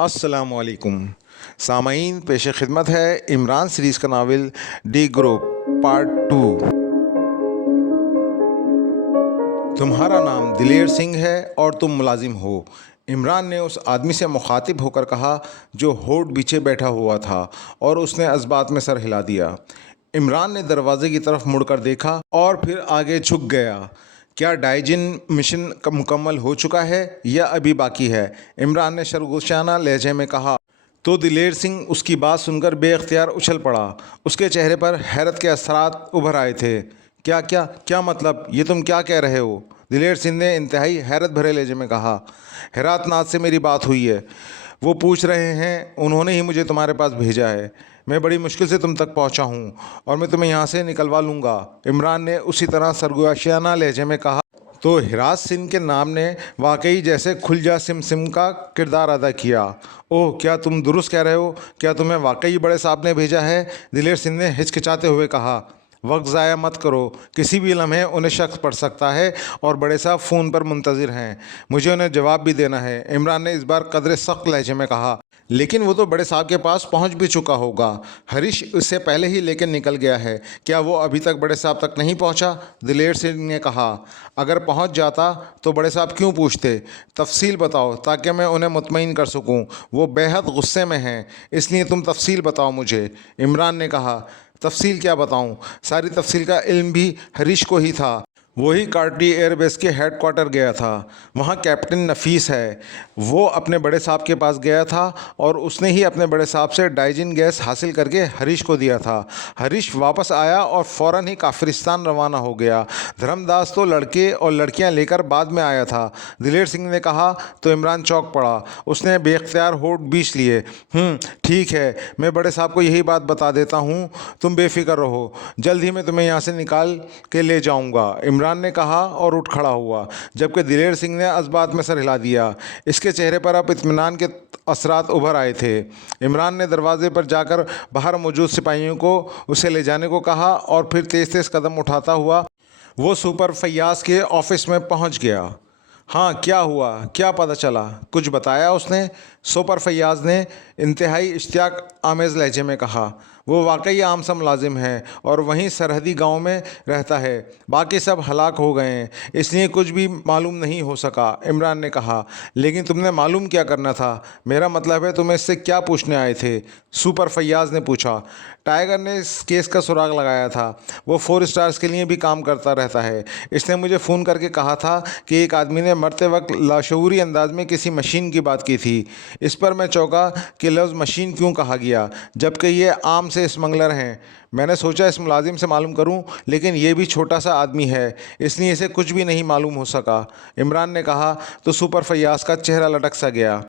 अस्सलामुअलैकुम सामाईन, पेश खिदमत है इमरान सीरीज़ का नावल डी ग्रुप पार्ट 2। तुम्हारा नाम दिलेर सिंह है और तुम मुलाजिम हो। इमरान ने उस आदमी से मुखातिब होकर कहा जो होठ पीछे बैठा हुआ था, और उसने अज़बात में सर हिला दिया। इमरान ने दरवाजे की तरफ मुड़कर देखा और फिर आगे झुक गया। क्या डाइजिन मिशन मुकम्मल हो चुका है या अभी बाकी है? इमरान ने सरगोशाना लहजे में कहा। तो दिलेर सिंह उसकी बात सुनकर बेख्तियार उछल पड़ा। उसके चेहरे पर हैरत के असरात उभर आए थे। क्या क्या क्या मतलब, ये तुम क्या कह रहे हो? दिलेर सिंह ने इंतहाई हैरत भरे लहजे में कहा। हेरात नाथ से मेरी बात हुई है। वो पूछ रहे हैं, उन्होंने ही मुझे तुम्हारे पास भेजा है। मैं बड़ी मुश्किल से तुम तक पहुंचा हूं और मैं तुम्हें यहाँ से निकलवा लूँगा। इमरान ने उसी तरह सरगोशियाना लहजे में कहा। तो हिराज सिंह के नाम ने वाकई जैसे खुलजा सिम सिम का किरदार अदा किया। ओह, क्या तुम दुरुस्त कह रहे हो? क्या तुम्हें वाकई बड़े साहब ने भेजा है? दिलेर सिंह ने हिचकिचाते हुए कहा। वक्त ज़ाया मत करो, किसी भी लम्हे उन्हें शक पड़ सकता है और बड़े साहब फ़ोन पर मुंतज़िर हैं। मुझे उन्हें जवाब भी देना है। इमरान ने इस बार कदरे सख्त लहजे में कहा। लेकिन वो तो बड़े साहब के पास पहुंच भी चुका होगा। हरीश उससे पहले ही लेकर निकल गया है। क्या वो अभी तक बड़े साहब तक नहीं पहुंचा? दिलेर सिंह ने कहा। अगर पहुंच जाता तो बड़े साहब क्यों पूछते? तफसील बताओ ताकि मैं उन्हें मुतमईन कर सकूं। वो बेहद गुस्से में हैं, इसलिए तुम तफसील बताओ मुझे। इमरान ने कहा। तफसील क्या बताऊं? सारी तफसील का इल्म भी हरीश को ही था। वही कार्टी एयरबेस के हेड क्वार्टर गया था। वहाँ कैप्टन नफीस है। वो अपने बड़े साहब के पास गया था और उसने ही अपने बड़े साहब से डाइजिन गैस हासिल करके हरीश को दिया था। हरीश वापस आया और फ़ौरन ही काफिरिस्तान रवाना हो गया। धर्मदास तो लड़के और लड़कियां लेकर बाद में आया था। दिलेर सिंह ने कहा तो इमरान चौंक पड़ा। उसने बेख्तियार होठ बींच लिए। ठीक है, मैं बड़े साहब को यही बात बता देता हूँ। तुम बेफिक्र रहो, जल्द ही मैं तुम्हें यहाँ से निकाल के ले जाऊँगा। इमरान ने कहा और उठ खड़ा हुआ, जबकि दिलेर सिंह ने अज़बात में सर हिला दिया। इसके चेहरे पर अब इत्मीनान के असरात उभर आए थे। इमरान ने दरवाजे पर जाकर बाहर मौजूद सिपाहियों को उसे ले जाने को कहा और फिर तेज़ तेज़ कदम उठाता हुआ वो सुपर फैयाज के ऑफिस में पहुंच गया। हाँ, क्या हुआ, क्या पता चला? कुछ बताया उसने? सुपर फैयाज ने इंतहाई इश्तियाक आमेज़ लहजे में कहा। वो वाकई आम सा मुलाजिम है और वहीं सरहदी गांव में रहता है। बाकी सब हलाक हो गए हैं, इसलिए कुछ भी मालूम नहीं हो सका। इमरान ने कहा। लेकिन तुमने मालूम क्या करना था? मेरा मतलब है, तुम्हें इससे क्या पूछने आए थे? सुपर फैयाज ने पूछा। टाइगर ने इस केस का सुराग लगाया था। वो 4 स्टार्स के लिए भी काम करता रहता है। इसने मुझे फ़ोन करके कहा था कि एक आदमी ने मरते वक्त लाशऊरी अंदाज में किसी मशीन की बात की थी। इस पर मैं चौंका कि लफ्ज़ मशीन क्यों कहा गया, जबकि ये आम से स्मगलर हैं। मैंने सोचा इस मुलाजिम से मालूम करूं, लेकिन ये भी छोटा सा आदमी है, इसलिए इसे कुछ भी नहीं मालूम हो सका। इमरान ने कहा। तो सुपर फैयाज का चेहरा लटक सा गया।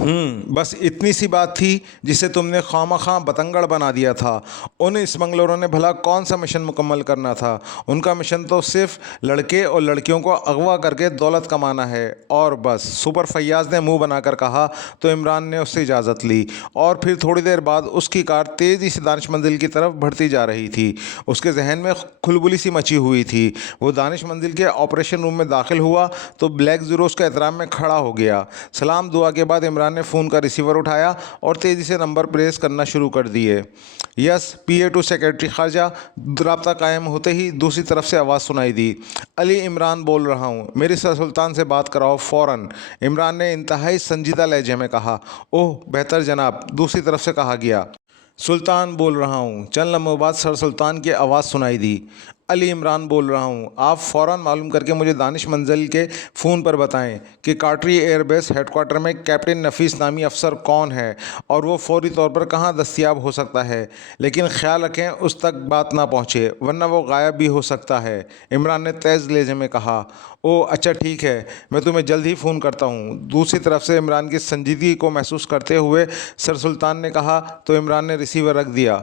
बस इतनी सी बात थी जिसे तुमने खामखा बतंगड़ बना दिया था। उन स्मगलरों ने भला कौन सा मिशन मुकम्मल करना था? उनका मिशन तो सिर्फ लड़के और लड़कियों को अगवा करके दौलत कमाना है, और बस। सुपर फैयाज ने मुंह बनाकर कहा। तो इमरान ने उससे इजाज़त ली और फिर थोड़ी देर बाद उसकी कार तेज़ी से दानिश मंजिल की तरफ बढ़ती जा रही थी। उसके जहन में खुलबुली सी मची हुई थी। वो दानिश मंजिल के ऑपरेशन रूम में दाखिल हुआ तो ब्लैक ज़ीरो उसके एहतराम में खड़ा हो गया। सलाम दुआ के बाद इमरान ने फ़ोन का रिसीवर उठाया और तेज़ी से नंबर प्रेस करना शुरू कर दिए। यस, PA टू सेक्रेटरी खारजा। रब्ता कायम होते ही दूसरी तरफ से आवाज़ सुनाई दी। अली इमरान बोल रहा हूँ, मेरी सर सुल्तान से बात कराओ फ़ौरन। इमरान ने इंतहाई संजीदा लहजे में कहा। ओह बेहतर जनाब, दूसरी तरफ से कहा गया। सुल्तान बोल रहा हूँ। चंद लम्हों बाद सर सुल्तान की आवाज़ सुनाई दी। अली इमरान बोल रहा हूँ, आप फ़ौरन मालूम करके मुझे दानिश मंजिल के फ़ोन पर बताएं कि कार्टरी एयरबेस हेडक्वार्टर में कैप्टन नफीस नामी अफसर कौन है और वो फौरी तौर पर कहाँ दस्तयाब हो सकता है। लेकिन ख्याल रखें उस तक बात ना पहुँचे, वरना वो गायब भी हो सकता है। इमरान ने तेज़ लहजे में कहा। ओह अच्छा, ठीक है, मैं तुम्हें जल्द ही फ़ोन करता हूँ। दूसरी तरफ से इमरान की संजीदगी को महसूस करते हुए सर सुल्तान ने कहा। तो इमरान ने रिसीवर रख दिया।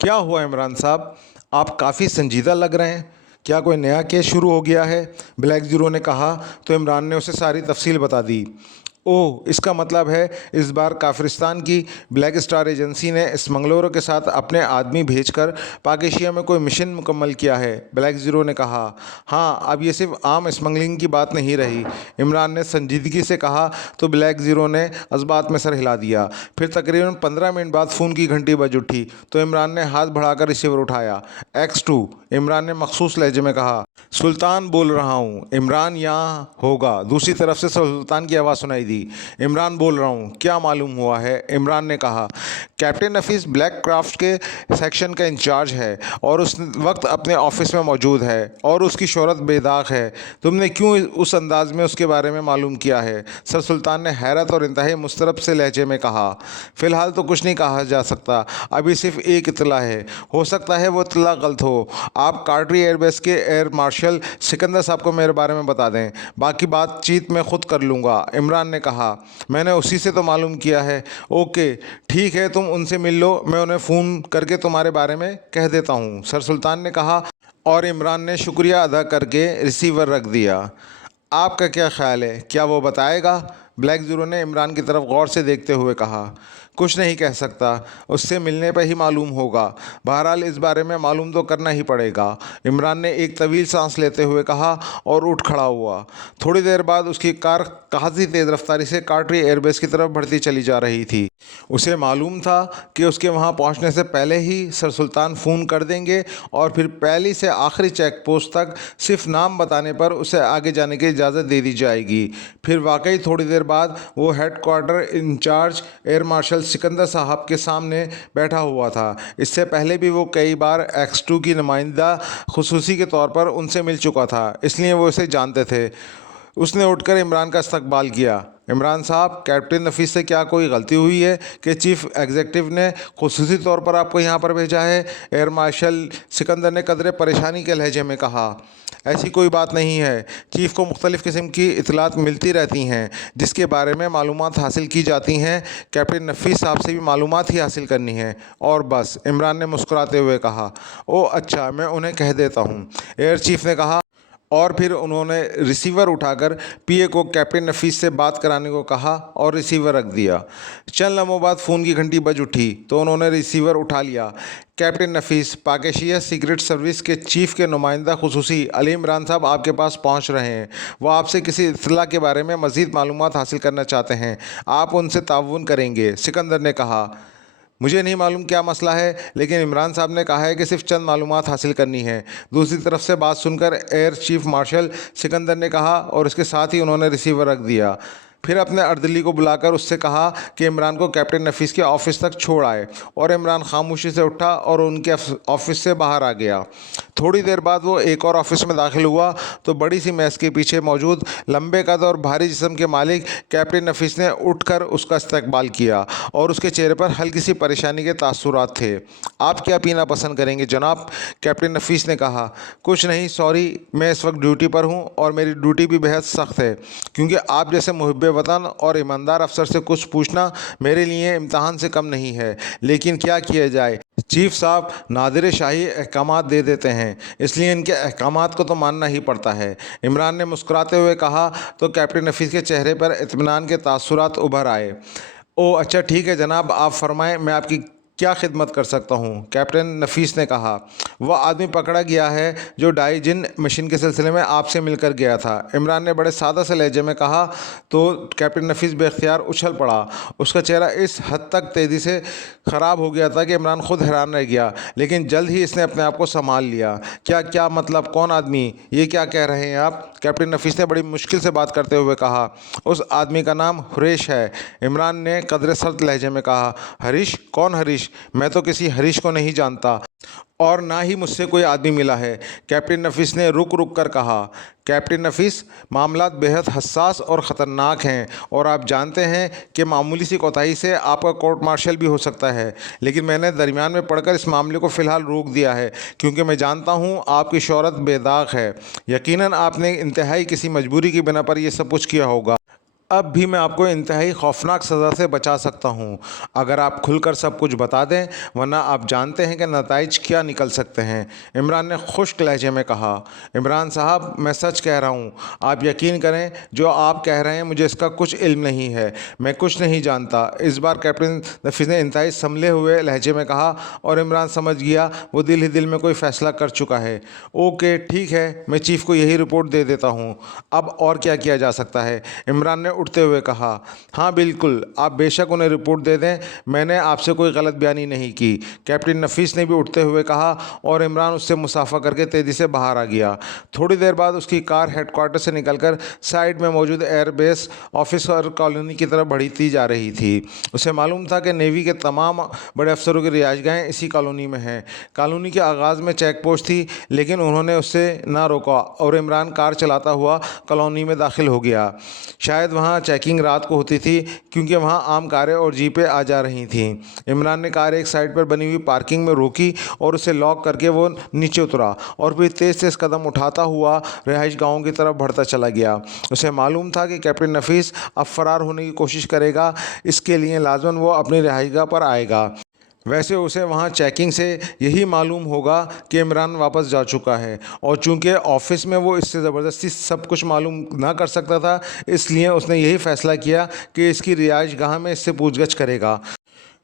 क्या हुआ इमरान साहब, आप काफ़ी संजीदा लग रहे हैं। क्या कोई नया केस शुरू हो गया है? ब्लैक ज़ीरो ने कहा। तो इमरान ने उसे सारी तफसील बता दी। ओह, इसका मतलब है इस बार काफिरिस्तान की ब्लैक स्टार एजेंसी ने स्मगलरों के साथ अपने आदमी भेजकर पाकेशिया में कोई मिशन मुकम्मल किया है। ब्लैक ज़ीरो ने कहा। हाँ, अब ये सिर्फ आम स्मगलिंग की बात नहीं रही, इमरान ने संजीदगी से कहा। तो ब्लैक ज़ीरो ने इस बात में सर हिला दिया। फिर तकरीबन 15 मिनट बाद फ़ोन की घंटी बज उठी तो इमरान ने हाथ बढ़ाकर रिसीवर उठाया। X2, इमरान ने मखसूस लहजे में कहा। सुल्तान बोल रहा हूँ। इमरान यहाँ होगा। दूसरी तरफ से सुल्तान की आवाज़ सुनाई दी। इमरान बोल रहा हूँ, क्या मालूम हुआ है? इमरान ने कहा। कैप्टन नफीस ब्लैक क्राफ्ट के सेक्शन का इंचार्ज है और उस वक्त अपने ऑफिस में मौजूद है और उसकी शोहरत बेदाग है। तुमने क्यों उस अंदाज में उसके बारे में मालूम किया है? सर सुल्तान ने हैरत और इंतहाई मुस्तरब से लहजे में कहा। फ़िलहाल तो कुछ नहीं कहा जा सकता, अभी सिर्फ एक इतला है। हो सकता है वो इतला गलत हो। आप कार्टरी एयरबेस के एयर मार्शल सिकंदर साहब को मेरे बारे में बता दें, बाकी बातचीत मैं खुद कर लूँगा। इमरान ने कहा। मैंने उसी से तो मालूम किया है। ओके, ठीक है, तुम उनसे मिल लो, मैं उन्हें फ़ोन करके तुम्हारे बारे में कह देता हूँ, सर सुल्तान ने कहा। और इमरान ने शुक्रिया अदा करके रिसीवर रख दिया। आपका क्या ख्याल है, क्या वो बताएगा? ब्लैक ज़ीरो ने इमरान की तरफ गौर से देखते हुए कहा। कुछ नहीं कह सकता, उससे मिलने पर ही मालूम होगा। बहरहाल इस बारे में मालूम तो करना ही पड़ेगा, इमरान ने एक तवील सांस लेते हुए कहा और उठ खड़ा हुआ। थोड़ी देर बाद उसकी कार काफ़ी तेज़ रफ्तारी से कार्टरी एयरबेस की तरफ बढ़ती चली जा रही थी। उसे मालूम था कि उसके वहां पहुंचने से पहले ही सर सुल्तान फ़ोन कर देंगे और फिर पहली से आखिरी चेक पोस्ट तक सिर्फ नाम बताने पर उसे आगे जाने की इजाज़त दे दी जाएगी। फिर वाकई थोड़ी देर बाद वो headquarter incharge air marshal Sikandar साहब के सामने बैठा हुआ था। इससे पहले भी वो कई बार X2 की नुमाइंदा खुसूसी के तौर पर उनसे मिल चुका था, इसलिए वो उसे जानते थे। उसने उठकर इमरान का इस्तकबाल किया। इमरान साहब, कैप्टन नफीस से क्या कोई गलती हुई है कि चीफ़ एग्जीक्यूटिव ने खुसूसी तौर पर आपको यहाँ पर भेजा है? एयर मार्शल सिकंदर ने कदरे परेशानी के लहजे में कहा। ऐसी कोई बात नहीं है, चीफ़ को मुख्तलिफ़ किस्म की इतलात मिलती रहती हैं जिसके बारे में मालूमात हासिल की जाती हैं। कैप्टन नफीस साहब से भी मालूमात ही हासिल करनी है और बस, इमरान ने मुस्कुराते हुए कहा। ओह अच्छा, मैं उन्हें कह देता हूँ, एयर चीफ ने कहा। और फिर उन्होंने रिसीवर उठाकर पीए को कैप्टन नफीस से बात कराने को कहा और रिसीवर रख दिया। चंद लम्हों बाद फ़ोन की घंटी बज उठी तो उन्होंने रिसीवर उठा लिया। कैप्टन नफीस, पाकेशिया सीक्रेट सर्विस के चीफ़ के नुमाइंदा खुसूसी अली इमरान साहब आपके पास पहुंच रहे हैं। वो आपसे किसी इत्तला के बारे में मज़ीद मालूमात हासिल करना चाहते हैं। आप उनसे ताउन करेंगे, सिकंदर ने कहा। मुझे नहीं मालूम क्या मसला है, लेकिन इमरान साहब ने कहा है कि सिर्फ चंद मालूमात हासिल करनी है। दूसरी तरफ से बात सुनकर एयर चीफ मार्शल सिकंदर ने कहा और उसके साथ ही उन्होंने रिसीवर रख दिया। फिर अपने अर्दली को बुलाकर उससे कहा कि इमरान को कैप्टन नफीस के ऑफिस तक छोड़ आए और इमरान खामोशी से उठा और उनके ऑफिस से बाहर आ गया। थोड़ी देर बाद वो एक और ऑफिस में दाखिल हुआ तो बड़ी सी मेज़ के पीछे मौजूद लंबे कद और भारी जिस्म के मालिक कैप्टन नफीस ने उठकर उसका इस्तकबाल किया और उसके चेहरे पर हल्की सी परेशानी के तासुरात थे। आप क्या पीना पसंद करेंगे जनाब? कैप्टन नफीस ने कहा। कुछ नहीं, सॉरी, मैं इस वक्त ड्यूटी पर हूँ और मेरी ड्यूटी भी बेहद सख्त है, क्योंकि आप जैसे मुहिब वतन और ईमानदार अफसर से कुछ पूछना मेरे लिए इम्तहान से कम नहीं है। लेकिन क्या किया जाए, चीफ साहब नादिर शाही अहकामात दे देते हैं, इसलिए इनके अहकामात को तो मानना ही पड़ता है, इमरान ने मुस्कुराते हुए कहा। तो कैप्टन नफीस के चेहरे पर इत्मीनान के तासुरात उभर आए। ओह अच्छा, ठीक है जनाब, आप फरमाएं, मैं आपकी क्या खिदमत कर सकता हूँ? कैप्टन नफीस ने कहा। वह आदमी पकड़ा गया है जो डाइजिन मशीन के सिलसिले में आपसे मिलकर गया था, इमरान ने बड़े सादा से लहजे में कहा। तो कैप्टन नफीस बेख्तियार उछल पड़ा। उसका चेहरा इस हद तक तेज़ी से ख़राब हो गया था कि इमरान खुद हैरान रह गया, लेकिन जल्द ही इसने अपने आप को संभाल लिया। क्या क्या मतलब, कौन आदमी? ये क्या कह रहे हैं आप? कैप्टन नफीस ने बड़ी मुश्किल से बात करते हुए कहा। उस आदमी का नाम हुरैश है, इमरान ने कदरे सख्त लहजे में कहा। हरीश? कौन हरीश? मैं तो किसी हरीश को नहीं जानता और ना ही मुझसे कोई आदमी मिला है, कैप्टन नफीस ने रुक रुक कर कहा। कैप्टन नफीस, मामलात बेहद हसास और ख़तरनाक हैं और आप जानते हैं कि मामूली सी कोताही से आपका कोर्ट मार्शल भी हो सकता है, लेकिन मैंने दरमियान में पढ़कर इस मामले को फ़िलहाल रोक दिया है क्योंकि मैं जानता हूँ आपकी शोहरत बेदाग है। यकीनन आपने इंतहाई किसी मजबूरी की बिना पर यह सब कुछ किया होगा। अब भी मैं आपको इंतहाई खौफनाक सज़ा से बचा सकता हूँ अगर आप खुलकर सब कुछ बता दें, वरना आप जानते हैं कि नताइज क्या निकल सकते हैं। इमरान ने खुश्क लहजे में कहा। इमरान साहब, मैं सच कह रहा हूँ, आप यकीन करें, जो आप कह रहे हैं मुझे इसका कुछ इल्म नहीं है, मैं कुछ नहीं जानता। इस बार कैप्टन नफीस ने इंतहाई संभले हुए लहजे में कहा और इमरान समझ गया वो दिल ही दिल में कोई फ़ैसला कर चुका है। ओके ठीक है, मैं चीफ़ को यही रिपोर्ट दे देता हूँ। अब और क्या किया जा सकता है? इमरान ने उठते हुए कहा। हाँ बिल्कुल, आप बेशक उन्हें रिपोर्ट दे दें, मैंने आपसे कोई गलत बयानी नहीं की। कैप्टन नफीस ने भी उठते हुए कहा और इमरान उससे मुसाफा करके तेज़ी से बाहर आ गया। थोड़ी देर बाद उसकी कार हेडक्वार्टर से निकलकर साइड में मौजूद एयरबेस ऑफिस और कॉलोनी की तरफ बढ़ती जा रही थी। उसे मालूम था कि नेवी के तमाम बड़े अफसरों की रिहाइशगाहें इसी कॉलोनी में हैं। कॉलोनी के आगाज़ में चेक पोस्ट थी, लेकिन उन्होंने उससे ना रोका और इमरान कार चलाता हुआ कॉलोनी में दाखिल हो गया। शायद वहाँ चेकिंग रात को होती थी, क्योंकि वहाँ आम कारें और जीपें आ जा रही थीं। इमरान ने कार एक साइड पर बनी हुई पार्किंग में रोकी और उसे लॉक करके वो नीचे उतरा और फिर तेज़ तेज़ कदम उठाता हुआ रिहाइश गाँव की तरफ बढ़ता चला गया। उसे मालूम था कि कैप्टन नफीस अब फरार होने की कोशिश करेगा, इसके लिए लाजमन वो अपनी रिहाइशगाह पर आएगा। वैसे उसे वहाँ चेकिंग से यही मालूम होगा कि इमरान वापस जा चुका है, और चूंकि ऑफिस में वो इससे ज़बरदस्ती सब कुछ मालूम ना कर सकता था, इसलिए उसने यही फ़ैसला किया कि इसकी रिहाइशगाह में इससे पूछगछ करेगा।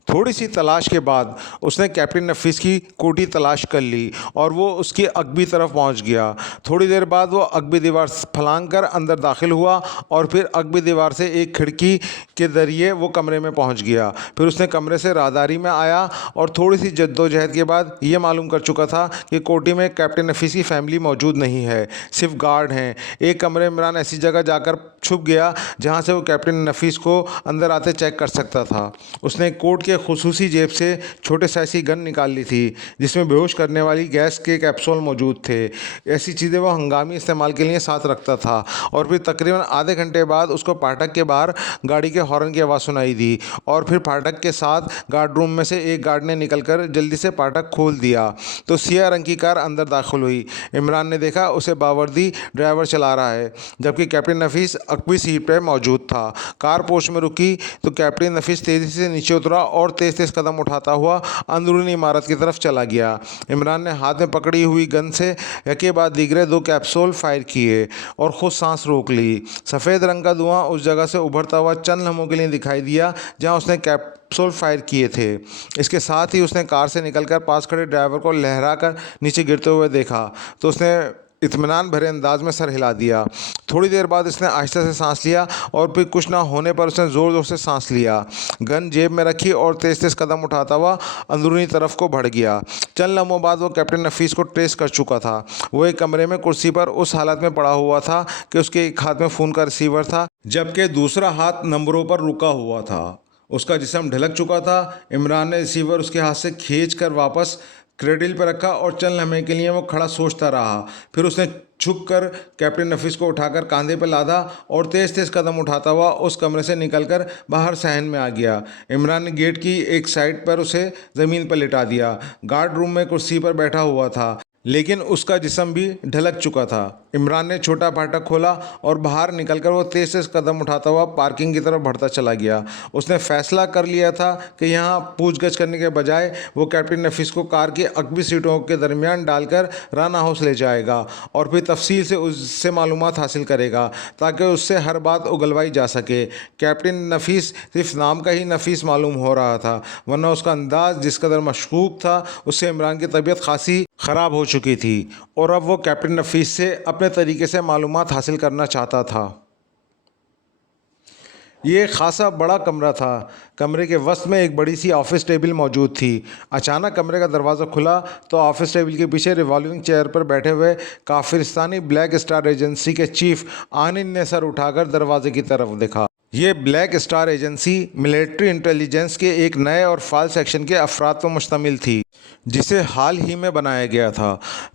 थोड़ी सी तलाश के बाद उसने कैप्टन नफीस की कोठी तलाश कर ली और वो उसकी अगबी तरफ पहुंच गया। थोड़ी देर बाद वो अगबी दीवार फलांग कर अंदर दाखिल हुआ और फिर अगबी दीवार से एक खिड़की के ज़रिए वो कमरे में पहुंच गया। फिर उसने कमरे से राहदारी में आया और थोड़ी सी जद्दोजहद के बाद ये मालूम कर चुका था कि कोठी में कैप्टन नफीस की फैमिली मौजूद नहीं है, सिर्फ गार्ड हैं। एक कमरे में इमरान ऐसी जगह जाकर छुप गया जहाँ से वो कैप्टन नफीस को अंदर आते चेक कर सकता था। उसने कोट के खुसूसी जेब से छोटे साइज़ गन निकाल ली थी, जिसमें बेहोश करने वाली गैस के कैप्सूल मौजूद थे। ऐसी चीज़ें वो हंगामी इस्तेमाल के लिए साथ रखता था। और फिर तकरीबन आधे घंटे बाद उसको फाटक के बाहर गाड़ी के हॉर्न की आवाज़ सुनाई दी और फिर फाटक के साथ गार्ड रूम में से एक गार्ड ने निकलकर जल्दी से फाटक खोल दिया तो सियाह रंग की कार अंदर दाखिल हुई। इमरान ने देखा उसे बावर्दी ड्राइवर चला रहा है, जबकि कैप्टन नफीस अगबी सीट पर मौजूद था। कार पोस्ट में रुकी तो कैप्टन नफीस तेज़ी से नीचे उतरा और तेज़ तेज़ कदम उठाता हुआ अंदरूनी इमारत की तरफ चला गया। इमरान ने हाथ में पकड़ी हुई गन से यके बाद दीगरे 2 कैप्सूल फायर किए और खुद सांस रोक ली। सफ़ेद रंग का धुआं उस जगह से उभरता हुआ चंद लम्हों के लिए दिखाई दिया जहां उसने कैप्सूल फायर किए थे। इसके साथ ही उसने कार से निकलकर पास खड़े ड्राइवर को लहरा कर नीचे गिरते हुए देखा तो उसने इत्मीनान भरे अंदाज में सर हिला दिया। थोड़ी देर बाद इसने आहिस्ता से सांस लिया और फिर कुछ ना होने पर उसने ज़ोर ज़ोर से सांस लिया, गन जेब में रखी और तेज़ तेज़ कदम उठाता हुआ अंदरूनी तरफ को बढ़ गया। चंद लम्हों बाद वो कैप्टन नफीस को ट्रेस कर चुका था। वो एक कमरे में कुर्सी पर उस हालत में पड़ा हुआ था कि उसके एक हाथ में फ़ोन का रिसीवर था, जबकि दूसरा हाथ नंबरों पर रुका हुआ था। उसका जिस्म ढलक चुका था। इमरान ने रिसीवर उसके हाथ से खींच कर वापस क्रेडिल पर रखा और चंद लम्हे के लिए वो खड़ा सोचता रहा। फिर उसने झुक कर कैप्टन नफीस को उठाकर कंधे पर लादा और तेज़ तेज़ कदम उठाता हुआ उस कमरे से निकलकर बाहर सहन में आ गया। इमरान ने गेट की एक साइड पर उसे ज़मीन पर लिटा दिया। गार्ड रूम में कुर्सी पर बैठा हुआ था, लेकिन उसका जिस्म भी ढलक चुका था। इमरान ने छोटा फाटक खोला और बाहर निकलकर वो तेज़ तेज़ कदम उठाता हुआ पार्किंग की तरफ बढ़ता चला गया। उसने फैसला कर लिया था कि यहाँ पूछगछ करने के बजाय वो कैप्टन नफीस को कार की अगबी सीटों के दरमियान डालकर राना हाउस ले जाएगा और फिर तफसील से उससे मालूमात हासिल करेगा ताकि उससे हर बात उगलवाई जा सके। कैप्टन नफीस सिर्फ नाम का ही नफीस मालूम हो रहा था, वरना उसका अंदाज़ जिस कदर मशकूक था उससे इमरान की तबीयत खासी ख़राब हो चुकी थी और अब वो कैप्टन नफीस से अपने तरीके से मालूमात हासिल करना चाहता था। ये खासा बड़ा कमरा था। कमरे के वस्त में एक बड़ी सी ऑफिस टेबल मौजूद थी। अचानक कमरे का दरवाज़ा खुला तो ऑफिस टेबल के पीछे रिवॉल्विंग चेयर पर बैठे हुए काफिरिस्तानी ब्लैक स्टार एजेंसी के चीफ आनिन ने सर उठाकर दरवाजे की तरफ देखा। ये black star agency military intelligence के एक नए और फाल सेक्शन के अफराद पर मुश्तमिल थी, जिसे हाल ही में बनाया गया था।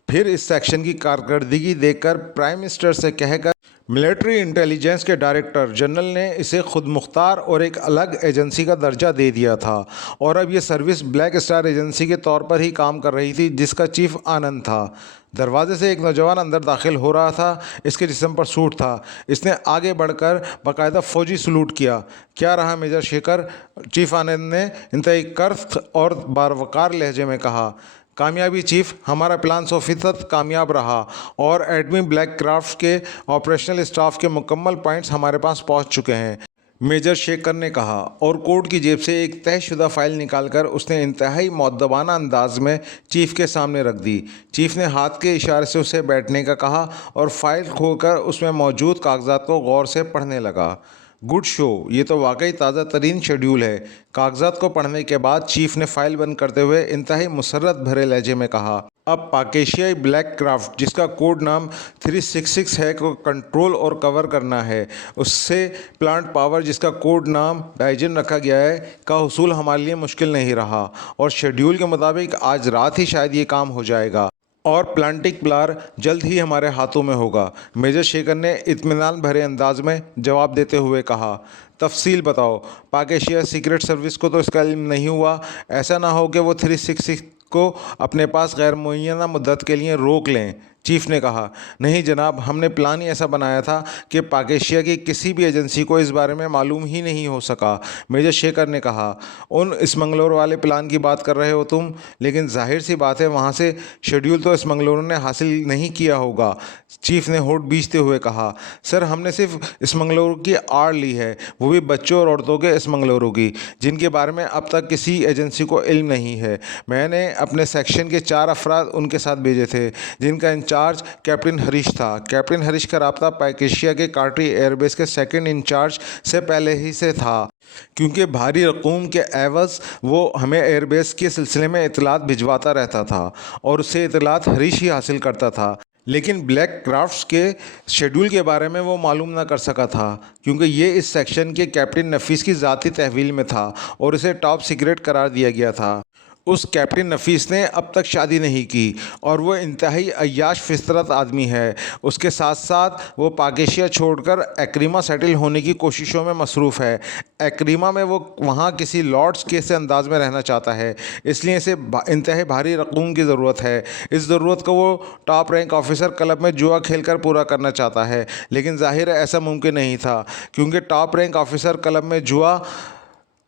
फिर इस सेक्शन की कारकर्दगी देखकर प्राइम मिनिस्टर से कहकर मिलिट्री इंटेलिजेंस के डायरेक्टर जनरल ने इसे खुद मुख्तार और एक अलग एजेंसी का दर्जा दे दिया था और अब ये सर्विस ब्लैक स्टार एजेंसी के तौर पर ही काम कर रही थी, जिसका चीफ आनंद था। दरवाजे से एक नौजवान अंदर दाखिल हो रहा था। इसके जिस्म पर सूट था। इसने आगे बढ़कर बाकायदा फौजी सलूट किया। क्या रहा मेजर शेखर? चीफ आनंद ने इंतहाई कर्थ और बारवकार लहजे में कहा। कामयाबी चीफ, हमारा प्लान 100% कामयाब रहा और एडमी ब्लैक क्राफ्ट के ऑपरेशनल स्टाफ के मुकम्मल पॉइंट्स हमारे पास पहुंच चुके हैं, मेजर शेखर ने कहा और कोट की जेब से एक तहशुदा फाइल निकालकर उसने इंतहाई मुअद्दबाना अंदाज में चीफ के सामने रख दी। चीफ ने हाथ के इशारे से उसे बैठने का कहा और फाइल खोलकर उसमें मौजूद कागजात को गौर से पढ़ने लगा। गुड शो, ये तो वाकई ताज़ा तरीन शेड्यूल है। कागजात को पढ़ने के बाद चीफ ने फाइल बंद करते हुए इंतहाई मुसर्रत भरे लहजे में कहा, अब पाकेशियाई ब्लैक क्राफ्ट, जिसका कोड नाम 366 है, को कंट्रोल और कवर करना है। उससे प्लांट पावर, जिसका कोड नाम डाइजन रखा गया है, का हुसूल हमारे लिए मुश्किल नहीं रहा और शेड्यूल के मुताबिक आज रात ही शायद ये काम हो जाएगा और प्लांटिक प्लार जल्द ही हमारे हाथों में होगा, मेजर शेखर ने इत्मीनान भरे अंदाज में जवाब देते हुए कहा। तफसील बताओ। पाकेशिया सीक्रेट सर्विस को तो इसका इल्म नहीं हुआ। ऐसा ना हो कि वो 366 को अपने पास गैर मुअय्यना मुद्दत के लिए रोक लें, चीफ ने कहा। नहीं जनाब, हमने प्लान ही ऐसा बनाया था कि पाकेशिया की किसी भी एजेंसी को इस बारे में मालूम ही नहीं हो सका, मेजर शेखर ने कहा। उन स्मगलर वाले प्लान की बात कर रहे हो तुम? लेकिन जाहिर सी बात है वहाँ से शेड्यूल तो स्मगलरों ने हासिल नहीं किया होगा, चीफ ने होठ बींचते हुए कहा। सर, हमने सिर्फ स्मगलरों की आड़ ली है, वो भी बच्चों और औरतों के स्मगलरों की, जिनके बारे में अब तक किसी एजेंसी को इल्म नहीं है। मैंने अपने सेक्शन के 4 अफराद उनके साथ भेजे थे, जिनका इंचार्ज कैप्टन हरीश था। कैप्टन हरीश का राब्ता पाकेशिया के कार्टरी एयरबेस के सेकंड इंचार्ज से पहले ही से था, क्योंकि भारी रकूम के एवज़ वो हमें एयरबेस के सिलसिले में इतलात भिजवाता रहता था और उससे इतलात हरीश ही हासिल करता था। लेकिन ब्लैक क्राफ्ट्स के शेड्यूल के बारे में वो मालूम ना कर सका था, क्योंकि ये इस सेक्शन के कैप्टन नफीस की ज़ाती तहवील में था और इसे टॉप सीक्रेट करार दिया गया था। उस कैप्टन नफीस ने अब तक शादी नहीं की और वो इंतहाई अय्याश फितरत आदमी है। उसके साथ साथ वो पाकेशिया छोड़कर एक्रीमा सेटल होने की कोशिशों में मसरूफ़ है। एक्रीमा में वो वहाँ किसी लॉर्ड्स के से अंदाज में रहना चाहता है, इसलिए इसे इंतहाई भारी रकूम की ज़रूरत है। इस ज़रूरत को वो टॉप रैंक ऑफिसर क्लब में जुआ खेलकर पूरा करना चाहता है, लेकिन ज़ाहिर है ऐसा मुमकिन नहीं था, क्योंकि टॉप रैंक ऑफिसर क्लब में जुआ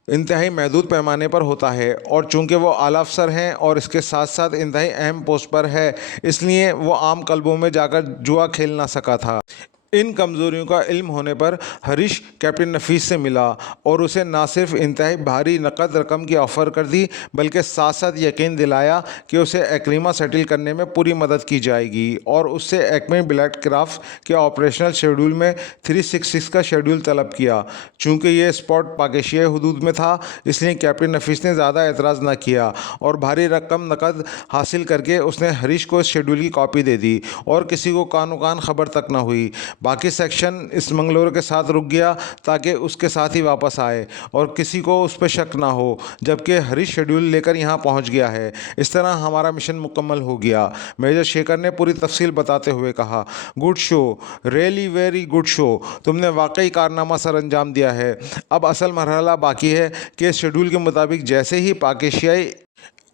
इंतहाई महदूद पैमाने पर होता है और चूंकि वो आला अफसर हैं और इसके साथ साथ इंतहाई अहम पोस्ट पर है, इसलिए वो आम क्लबों में जाकर जुआ खेल ना सका था। इन कमज़ोरियों का इल्म होने पर हरीश कैप्टन नफीस से मिला और उसे ना सिर्फ इंतहाई भारी नकद रकम की ऑफ़र कर दी, बल्कि साथ साथ यकीन दिलाया कि उसे एक्रीमा सेटल करने में पूरी मदद की जाएगी और उससे एक्मे ब्लैक क्राफ्ट के ऑपरेशनल शेड्यूल में 366 का शेड्यूल तलब किया। चूँकि ये स्पॉट पाकेशियाई हदूद में था, इसलिए कैप्टन नफीस ने ज़्यादा एतराज़ न किया और भारी रकम नकद हासिल करके उसने हरीश को इस शेड्यूल की कॉपी दे दी और किसी को कानो कान खबर तक न हुई। बाकी सेक्शन इस मंगलोर के साथ रुक गया ताकि उसके साथ ही वापस आए और किसी को उस पर शक ना हो, जबकि हरीश शेड्यूल लेकर यहाँ पहुँच गया है। इस तरह हमारा मिशन मुकम्मल हो गया, मेजर शेखर ने पूरी तफसील बताते हुए कहा। Good show, really very good show, तुमने वाकई कारनामा सर अंजाम दिया है। अब असल मरहला बाकी है कि शेड्यूल के मुताबिक जैसे ही पाकेशियाई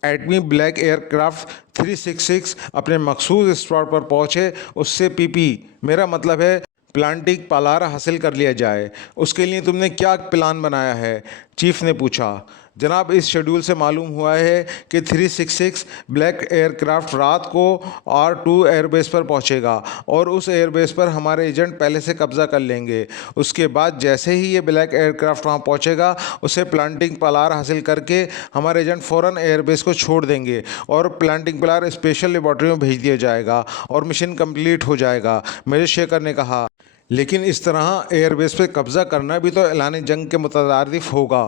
एटमी ब्लैक एयरक्राफ्ट 366 अपने मखसूस स्पॉट पर पहुँचे, उससे पीपी, मेरा मतलब है प्लांटिक पालार हासिल कर लिया जाए। उसके लिए तुमने क्या प्लान बनाया है? चीफ ने पूछा। जनाब, इस शेड्यूल से मालूम हुआ है कि 366 ब्लैक एयरक्राफ्ट रात को R2 एयरबेस पर पहुंचेगा और उस एयरबेस पर हमारे एजेंट पहले से कब्ज़ा कर लेंगे। उसके बाद जैसे ही ये ब्लैक एयरक्राफ्ट वहां पहुंचेगा, उसे प्लांटिंग पलार हासिल करके हमारे एजेंट फ़ौरन एयरबेस को छोड़ देंगे और प्लांटिंग पलार स्पेशल लेबॉर्ट्री में भेज दिया जाएगा और मिशन कंप्लीट हो जाएगा, मेजर शेखर ने कहा। लेकिन इस तरह एयरबेस पर कब्ज़ा करना भी तो ऐलान जंग के मुतरादिफ होगा,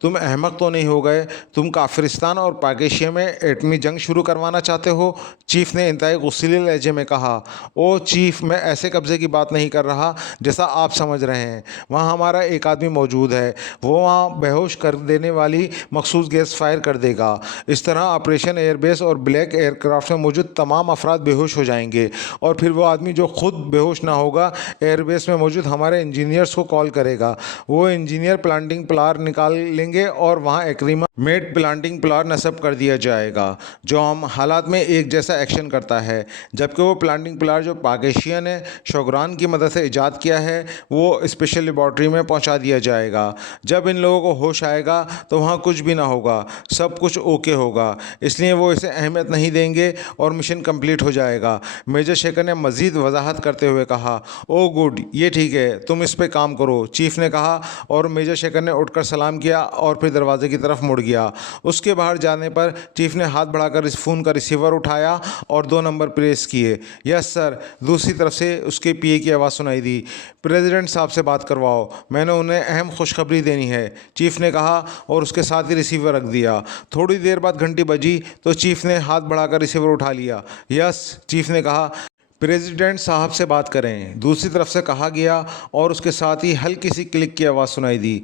तुम अहमक तो नहीं हो गए? तुम काफिरिस्तान और पाकिस्तान में एटमी जंग शुरू करवाना चाहते हो? चीफ ने इंतहाई गुस्सैले लहजे में कहा। ओ चीफ, मैं ऐसे कब्ज़े की बात नहीं कर रहा जैसा आप समझ रहे हैं। वहाँ हमारा एक आदमी मौजूद है, वो वहाँ बेहोश कर देने वाली मखसूस गैस फायर कर देगा। इस तरह ऑपरेशन एयरबेस और ब्लैक एयरक्राफ्ट में मौजूद तमाम अफराद बेहोश हो जाएंगे, और फिर वो आदमी जो खुद बेहोश ना होगा एयरबेस में मौजूद हमारे इंजीनियर्स को कॉल करेगा। वो इंजीनियर प्लांटिंग प्लार निकाल लेंगे और वहाँ एक्रीमा मेड प्लांटिंग प्लार नस्ब कर दिया जाएगा, जो हम हालात में एक जैसा एक्शन करता है। जबकि वो प्लांटिंग प्लार जो पाकिस्तान ने शोगरान की मदद से ईजाद किया है, वो स्पेशल लेबॉर्ट्री में पहुंचा दिया जाएगा। जब इन लोगों को होश आएगा तो वहाँ कुछ भी ना होगा, सब कुछ ओके होगा, इसलिए वो इसे अहमियत नहीं देंगे और मिशन कंप्लीट हो जाएगा। मेजर शेखर ने मज़ीद वजाहत करते हुए कहा। ओ गुड, ये ठीक है, तुम इस पे काम करो, चीफ ने कहा, और मेजर शेखर ने उठकर सलाम किया और फिर दरवाजे की तरफ मुड़ गया। उसके बाहर जाने पर चीफ ने हाथ बढ़ाकर इस फ़ोन का रिसीवर उठाया और 2 नंबर प्रेस किए। यस सर, दूसरी तरफ से उसके पीए की आवाज़ सुनाई दी। प्रेसिडेंट साहब से बात करवाओ, मैंने उन्हें अहम खुशखबरी देनी है, चीफ ने कहा और उसके साथ ही रिसीवर रख दिया। थोड़ी देर बाद घंटी बजी तो चीफ ने हाथ बढ़ाकर रिसीवर उठा लिया। यस, चीफ ने कहा, प्रेसिडेंट साहब से बात करें, दूसरी तरफ से कहा गया, और उसके साथ ही हल्की सी क्लिक की आवाज़ सुनाई दी।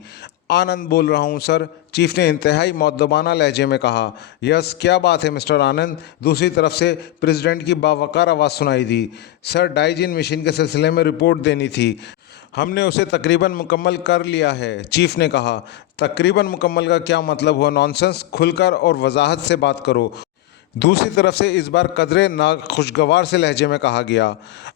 आनंद बोल रहा हूँ सर, चीफ ने इंतहाई मौदबाना लहजे में कहा। यस, क्या बात है मिस्टर आनंद? दूसरी तरफ से प्रेसिडेंट की बावकार आवाज़ सुनाई दी। सर, डाइजिन मिशन के सिलसिले में रिपोर्ट देनी थी, हमने उसे तकरीबन मुकम्मल कर लिया है, चीफ ने कहा। तकरीबन मुकम्मल का क्या मतलब हुआ? नॉनसेंस, खुलकर और वजाहत से बात करो, दूसरी तरफ से इस बार कदरे नाखुशगवार से लहजे में कहा गया।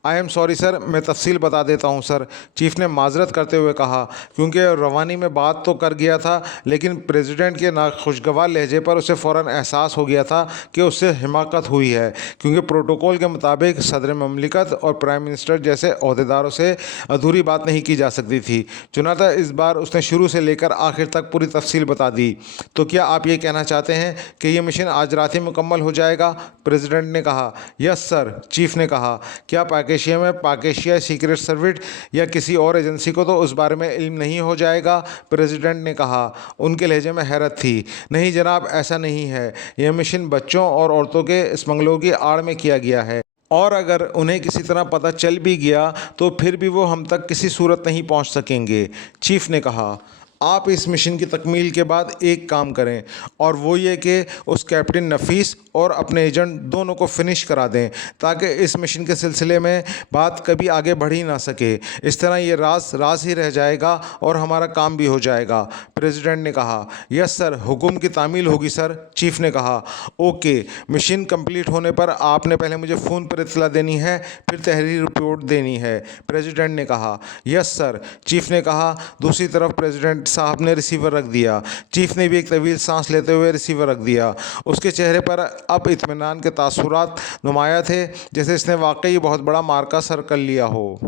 आई एम सॉरी सर, मैं तफसील बता देता हूँ सर, चीफ ने माजरत करते हुए कहा, क्योंकि रवानी में बात तो कर गया था, लेकिन प्रेसिडेंट के नाखुशगवार लहजे पर उसे फ़ौरन एहसास हो गया था कि उससे हिमाकत हुई है, क्योंकि प्रोटोकॉल के मुताबिक सदर ममलिकत और प्राइम मिनिस्टर जैसे अहदेदारों से अधूरी बात नहीं की जा सकती थी। चुनाता इस बार उसने शुरू से लेकर आखिर तक पूरी तफसील बता दी। तो क्या आप ये कहना चाहते हैं कि ये मिशन आज रात ही मुकम्मल हो जाएगा? प्रेसिडेंट ने कहा। यस सर, चीफ ने कहा। क्या पाकिस्तान में पाकिस्तान सीक्रेट सर्विस या किसी और एजेंसी को तो उस बारे में इल्म नहीं हो जाएगा? प्रेसिडेंट ने कहा। उनके लहजे में हैरत थी। नहीं जनाब, ऐसा नहीं है, यह मिशन बच्चों और औरतों के स्मगलों की आड़ में किया गया है, और अगर उन्हें किसी तरह पता चल भी गया तो फिर भी वो हम तक किसी सूरत नहीं पहुंच सकेंगे, चीफ ने कहा। आप इस मिशन की तकमील के बाद एक काम करें, और वो ये कि उस कैप्टन नफीस और अपने एजेंट दोनों को फिनिश करा दें, ताकि इस मिशन के सिलसिले में बात कभी आगे बढ़ ही ना सके। इस तरह ये राज ही रह जाएगा और हमारा काम भी हो जाएगा, प्रेसिडेंट ने कहा। यस सर, हुक्म की तामील होगी सर, चीफ ने कहा। ओके, मिशन कंप्लीट होने पर आपने पहले मुझे फ़ोन पर इत्तला देनी है, फिर तहरीरी रिपोर्ट देनी है, प्रेसिडेंट ने कहा। यस सर, चीफ ने कहा। दूसरी तरफ प्रेसिडेंट साहब ने रिसीवर रख दिया। चीफ ने भी एक तवील सांस लेते हुए रिसीवर रख दिया। उसके चेहरे पर अब इत्मीनान के तासुरात नुमाया थे, जैसे इसने वाकई बहुत बड़ा मार्का सर कर लिया हो।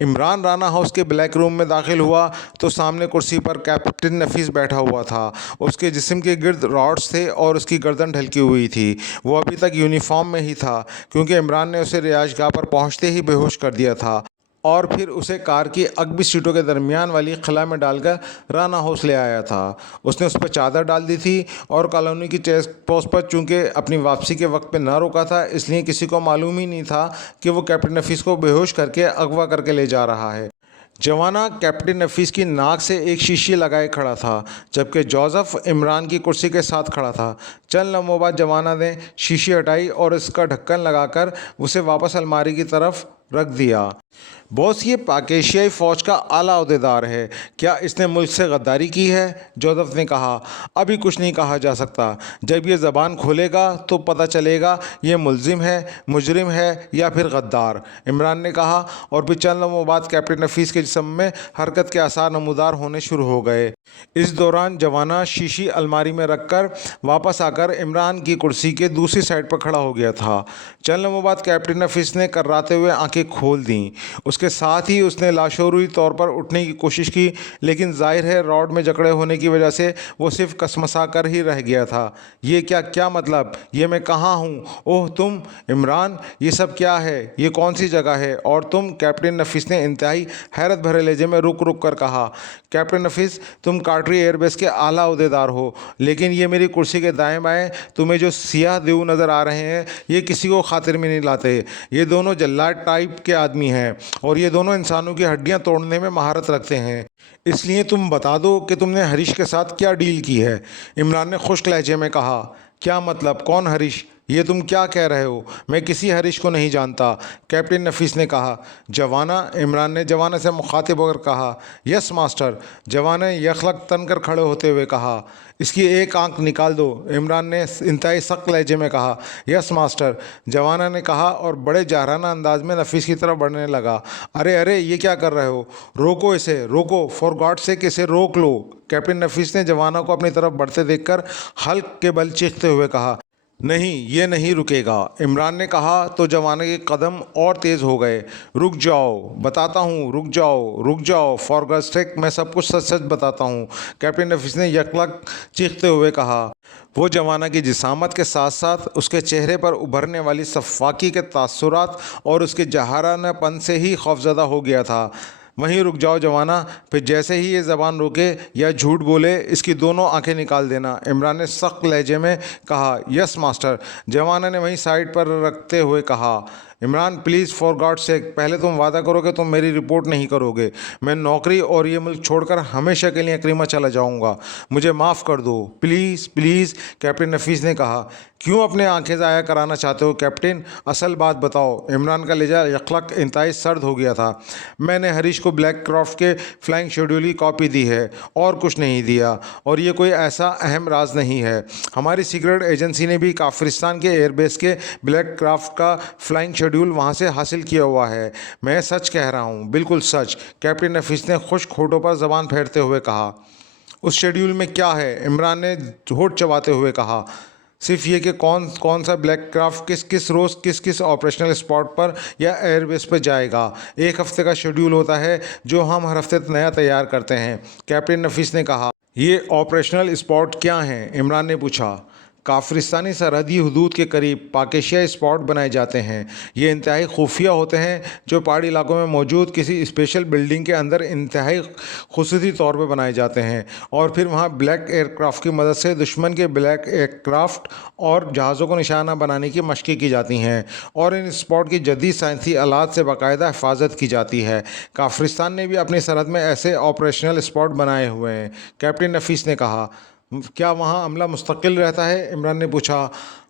इमरान राना हाउस के ब्लैक रूम में दाखिल हुआ तो सामने कुर्सी पर कैप्टन नफीस बैठा हुआ था। उसके जिस्म के गिर्द रॉड्स थे और उसकी गर्दन ढलकी हुई थी। वो अभी तक यूनिफॉर्म में ही था, क्योंकि इमरान ने उसे रिहाइशगाह पर पहुंचते ही बेहोश कर दिया था, और फिर उसे कार की अगबी सीटों के दरमियान वाली खला में डालकर राना हाउस ले आया था। उसने उस पर चादर डाल दी थी, और कॉलोनी की चेक पोस्ट पर चूंकि अपनी वापसी के वक्त पे ना रोका था, इसलिए किसी को मालूम ही नहीं था कि वो कैप्टन नफीस को बेहोश करके अगवा करके ले जा रहा है। जवाना कैप्टन नफीस की नाक से एक शीशी लगाए खड़ा था, जबकि जोसेफ इमरान की कुर्सी के साथ खड़ा था। चंद लम्हों बाद जवाना ने शीशी हटाई और इसका ढक्कन लगाकर उसे वापस अलमारी की तरफ रख दिया। बॉस, ये पाकिस्तानी फ़ौज का आला अहदेदार है, क्या इसने मुल्क से गद्दारी की है? जोसेफ ने कहा। अभी कुछ नहीं कहा जा सकता, जब ये ज़बान खोलेगा तो पता चलेगा ये मुल्जिम है, मुजरिम है या फिर गद्दार, इमरान ने कहा। और फिर चंद लम्हों बाद कैप्टन नफीस के जिस्म में हरकत के आसार नमूदार होने शुरू हो गए। इस दौरान जवाना शीशी अलमारी में रखकर वापस आकर इमरान की कुर्सी के दूसरी साइड पर खड़ा हो गया था। चंद लम्हों बाद कैप्टन नफीस ने कर्राते हुए आंखें खोल दी। उसके साथ ही उसने लाशौरी तौर पर उठने की कोशिश की, लेकिन जाहिर है रॉड में जकड़े होने की वजह से वो सिर्फ कसमसा कर ही रह गया था। ये क्या क्या मतलब? ये मैं कहाँ हूँ? ओह तुम इमरान, ये सब क्या है? ये कौन सी जगह है? और तुम? कैप्टन नफीस ने इंतहाई हैरत भरे लहजे में रुक रुक कर कहा। कैप्टन नफीस, तुम कार्टरी एयरबेस के आला अहदेदार हो, लेकिन ये मेरी कुर्सी के दाएं बाएं तुम्हें जो सियाह देव नज़र आ रहे हैं, ये किसी को खातिर में नहीं लाते। ये दोनों जल्लाद टाइप के आदमी हैं और ये दोनों इंसानों की हड्डियां तोड़ने में महारत रखते हैं। इसलिए तुम बता दो कि तुमने हरीश के साथ क्या डील की है। इमरान ने खुश्क लहजे में कहा। क्या मतलब? कौन हरीश? ये तुम क्या कह रहे हो? मैं किसी हरीश को नहीं जानता, कैप्टन नफीस ने कहा। जवाना, इमरान ने जवाना से मुखातिब होकर कहा। यस मास्टर, जवान ने यखलक तनकर खड़े होते हुए कहा। इसकी एक आंख निकाल दो, इमरान ने इंतहाई सख्त लहजे में कहा। यस मास्टर, जवाना ने कहा और बड़े जहराना अंदाज में नफीस की तरफ बढ़ने लगा। अरे अरे, ये क्या कर रहे हो? रोको इसे, रोको, फॉर गॉड सेक इसे रोक लो। कैप्टन नफीस ने जवाना को अपनी तरफ बढ़ते देखकर हल्क के बल चीखते हुए कहा। नहीं, ये नहीं रुकेगा, इमरान ने कहा तो जवान के कदम और तेज़ हो गए। रुक जाओ, बताता हूँ, रुक जाओ, रुक जाओ, फॉर गॉड सेक मैं सब कुछ सच सच बताता हूँ, कैप्टन नफीस ने यकलक चीखते हुए कहा। वो जवाना की जिसामत के साथ साथ उसके चेहरे पर उभरने वाली सफाकी के तासुरात और उसके जहारानापन से ही खौफजदा हो गया था। वहीं रुक जाओ जवाना, फिर जैसे ही ये ज़बान रोके या झूठ बोले, इसकी दोनों आंखें निकाल देना, इमरान ने सख्त लहजे में कहा। यस मास्टर, जवाना ने वहीं साइड पर रखते हुए कहा। Imran please, for God sake, पहले तुम वादा करो कि तुम मेरी रिपोर्ट नहीं करोगे। मैं नौकरी और ये मुल्क छोड़कर हमेशा के लिए अक्रीमा चला जाऊंगा। मुझे माफ़ कर दो, प्लीज़ प्लीज़, कैप्टन नफीस ने कहा। क्यों अपने आंखें ज़ाया कराना चाहते हो कैप्टन? असल बात बताओ। इमरान का लहजा यकलक इंतहाई सर्द हो गया था। मैंने हरीश को ब्लैक क्रॉफ्ट के फ्लाइंग शेड्यूल की कॉपी दी है और कुछ नहीं दिया, और ये कोई ऐसा अहम राज नहीं है। हमारी सीक्रेट एजेंसी ने भी काफिरिस्तान के एयरबेस के ब्लैक क्राफ्ट का फ्लाइंग शेड्यूल वहाँ से हासिल किया हुआ है। मैं सच कह रहा हूँ, बिल्कुल सच, कैप्टन नफीस ने खुश्क होठों पर जबान फेरते हुए कहा। उस शेड्यूल में क्या है? इमरान ने होठ चबाते हुए कहा। सिर्फ ये कि कौन कौन सा ब्लैक क्राफ्ट किस किस रोज़ किस किस ऑपरेशनल स्पॉट पर या एयरबेस पर जाएगा। एक हफ्ते का शेड्यूल होता है जो हम हर हफ्ते नया तैयार करते हैं, कैप्टन नफीस ने कहा। ये ऑपरेशनल स्पॉट क्या हैं? इमरान ने पूछा। काफिरिस्तानी सरहदी हदूद के करीब पाकेशिया स्पॉट बनाए जाते हैं। ये इंतहाई खुफिया होते हैं, जो पहाड़ी इलाकों में मौजूद किसी स्पेशल बिल्डिंग के अंदर इंतहाई खुसूसी तौर पर बनाए जाते हैं, और फिर वहाँ ब्लैक एयरक्राफ्ट की मदद से दुश्मन के ब्लैक एयरक्राफ्ट और जहाज़ों को निशाना बनाने की मशक़ें की जाती हैं, और इन स्पॉट की जदीद साइंसी आलात से बाकायदा हिफाजत की जाती है। काफिरिस्तान ने भी अपनी सरहद में ऐसे ऑपरेशनल स्पॉट बनाए हुए हैं, कैप्टन नफीस ने कहा। क्या वहाँ अमला मुस्तकिल रहता है? इमरान ने पूछा।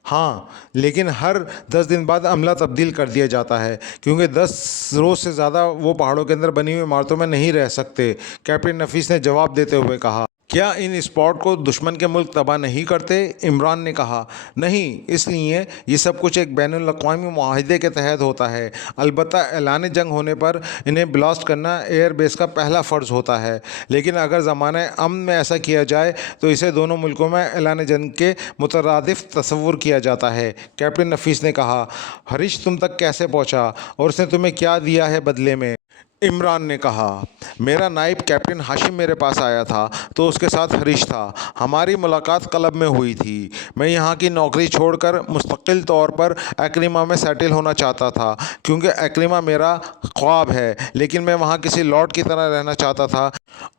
हाँ, लेकिन हर 10 दिन बाद अमला तब्दील कर दिया जाता है, क्योंकि 10 रोज़ से ज़्यादा वो पहाड़ों के अंदर बनी हुई इमारतों में नहीं रह सकते, कैप्टन नफीस ने जवाब देते हुए कहा। क्या इन स्पॉट को दुश्मन के मुल्क तबाह नहीं करते? इमरान ने कहा। नहीं, इसलिए ये सब कुछ एक बैनुल-अक़वामी मुआहदे के तहत होता है। अलबत्ता ऐलान जंग होने पर इन्हें ब्लास्ट करना एयर बेस का पहला फ़र्ज़ होता है, लेकिन अगर ज़माने अमन में ऐसा किया जाए तो इसे दोनों मुल्कों में ऐलान जंग के मुतरादिफ तस्वुर किया जाता है, कैप्टन नफीस ने कहा। हरीश तुम तक कैसे पहुँचा और उसने तुम्हें क्या दिया है बदले में? इमरान ने कहा। मेरा नायब कैप्टन हाशिम मेरे पास आया था, तो उसके साथ हरीश था। हमारी मुलाकात क्लब में हुई थी। मैं यहाँ की नौकरी छोड़कर मुस्तकिल तौर पर एक्रिमा में सेटल होना चाहता था, क्योंकि एक्रिमा मेरा ख्वाब है, लेकिन मैं वहाँ किसी लॉर्ड की तरह रहना चाहता था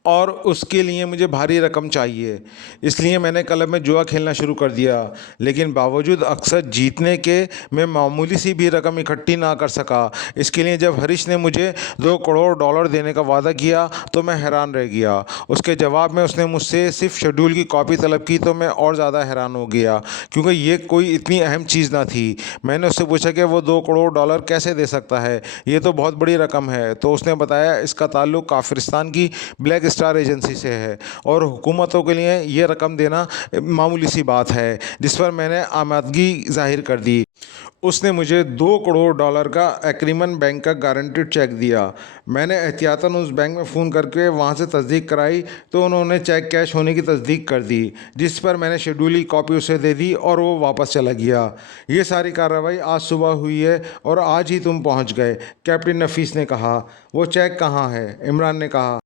और उसके लिए मुझे भारी रकम चाहिए। इसलिए मैंने क्लब में जुआ खेलना शुरू कर दिया, लेकिन बावजूद अक्सर जीतने के मैं मामूली सी भी रकम इकट्ठी ना कर सका। इसके लिए जब हरीश ने मुझे $2 करोड़ देने का वादा किया तो मैं हैरान रह गया। उसके जवाब में उसने मुझसे सिर्फ शेड्यूल की कॉपी तलब की तो मैं और ज़्यादा हैरान हो गया, क्योंकि ये कोई इतनी अहम चीज़ ना थी। मैंने उससे पूछा कि वो $2 करोड़ कैसे दे सकता है, ये तो बहुत बड़ी रकम है। तो उसने बताया इसका ताल्लुक़ काफिरिस्तान की ब्लैक स्टार एजेंसी से है और हुकूमतों के लिए ये रकम देना मामूली सी बात है, जिस पर मैंने आमादगी जाहिर कर दी। उसने मुझे $2 करोड़ का एक्रिमन बैंक का गारंटीड चेक दिया। मैंने एहतियातन उस बैंक में फ़ोन करके वहाँ से तस्दीक कराई तो उन्होंने चेक कैश होने की तस्दीक कर दी, जिस पर मैंने शेड्यूल की कॉपी उसे दे दी और वो वापस चला गया। ये सारी कार्रवाई आज सुबह हुई है और आज ही तुम पहुँच गए, कैप्टन नफीस ने कहा। वो चेक कहाँ है? इमरान ने कहा।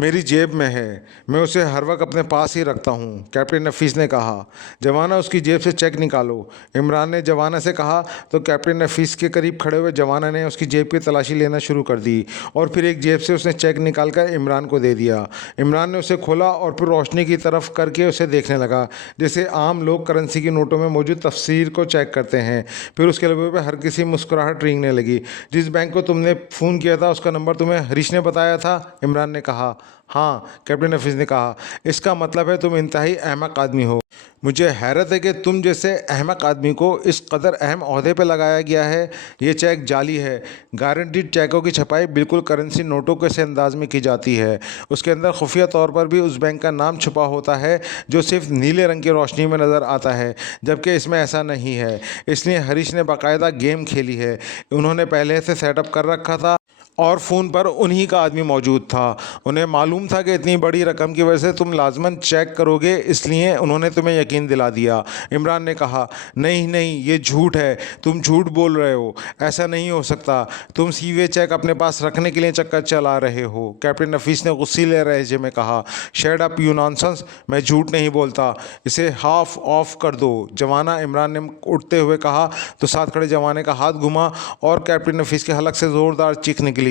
मेरी जेब में है, मैं उसे हर वक्त अपने पास ही रखता हूँ, कैप्टन नफीस ने कहा। जवाना, उसकी जेब से चेक निकालो, इमरान ने जवाना से कहा। तो कैप्टन नफीस के करीब खड़े हुए जवाना ने उसकी जेब की तलाशी लेना शुरू कर दी और फिर एक जेब से उसने चेक निकालकर इमरान को दे दिया। इमरान ने उसे खोला और फिर रोशनी की तरफ करके उसे देखने लगा, जैसे आम लोग करेंसी की नोटों में मौजूद तफसीर को चेक करते हैं। फिर उसके लबों पर हर किसी मुस्कुराहट रेंगने लगी। जिस बैंक को तुमने फ़ोन किया था उसका नंबर तुम्हें हरीश ने बताया था? इमरान ने कहा। हाँ, कैप्टन नफीस ने कहा। इसका मतलब है तुम इंतहाई अहमक आदमी हो। मुझे हैरत है कि तुम जैसे अहमक आदमी को इस कदर अहम ओहदे पर लगाया गया है। ये चेक जाली है। गारंटीड चेकों की छपाई बिल्कुल करेंसी नोटों के से अंदाज में की जाती है। उसके अंदर खुफिया तौर पर भी उस बैंक का नाम छुपा होता है जो सिर्फ नीले रंग की रोशनी में नज़र आता है, जबकि इसमें ऐसा नहीं है। इसलिए हरीश ने बाकायदा गेम खेली है। उन्होंने पहले से सेटअप कर रखा था और फ़ोन पर उन्हीं का आदमी मौजूद था। उन्हें मालूम था कि इतनी बड़ी रकम की वजह से तुम लाजमन चेक करोगे, इसलिए उन्होंने तुम्हें यकीन दिला दिया। इमरान ने कहा। नहीं नहीं, ये झूठ है, तुम झूठ बोल रहे हो, ऐसा नहीं हो सकता। तुम सीवे चेक अपने पास रखने के लिए चक्कर चला रहे हो, कैप्टन नफीस ने गुस्सीले लहजे में कहा। शट अप यू नॉनसेंस, मैं झूठ नहीं बोलता, इसे हाफ ऑफ कर दो, जवाना, इमरान ने उठते हुए कहा। तो साथ खड़े जवाने का हाथ घुमा और कैप्टन नफीस के हलक से ज़ोरदार चीख निकली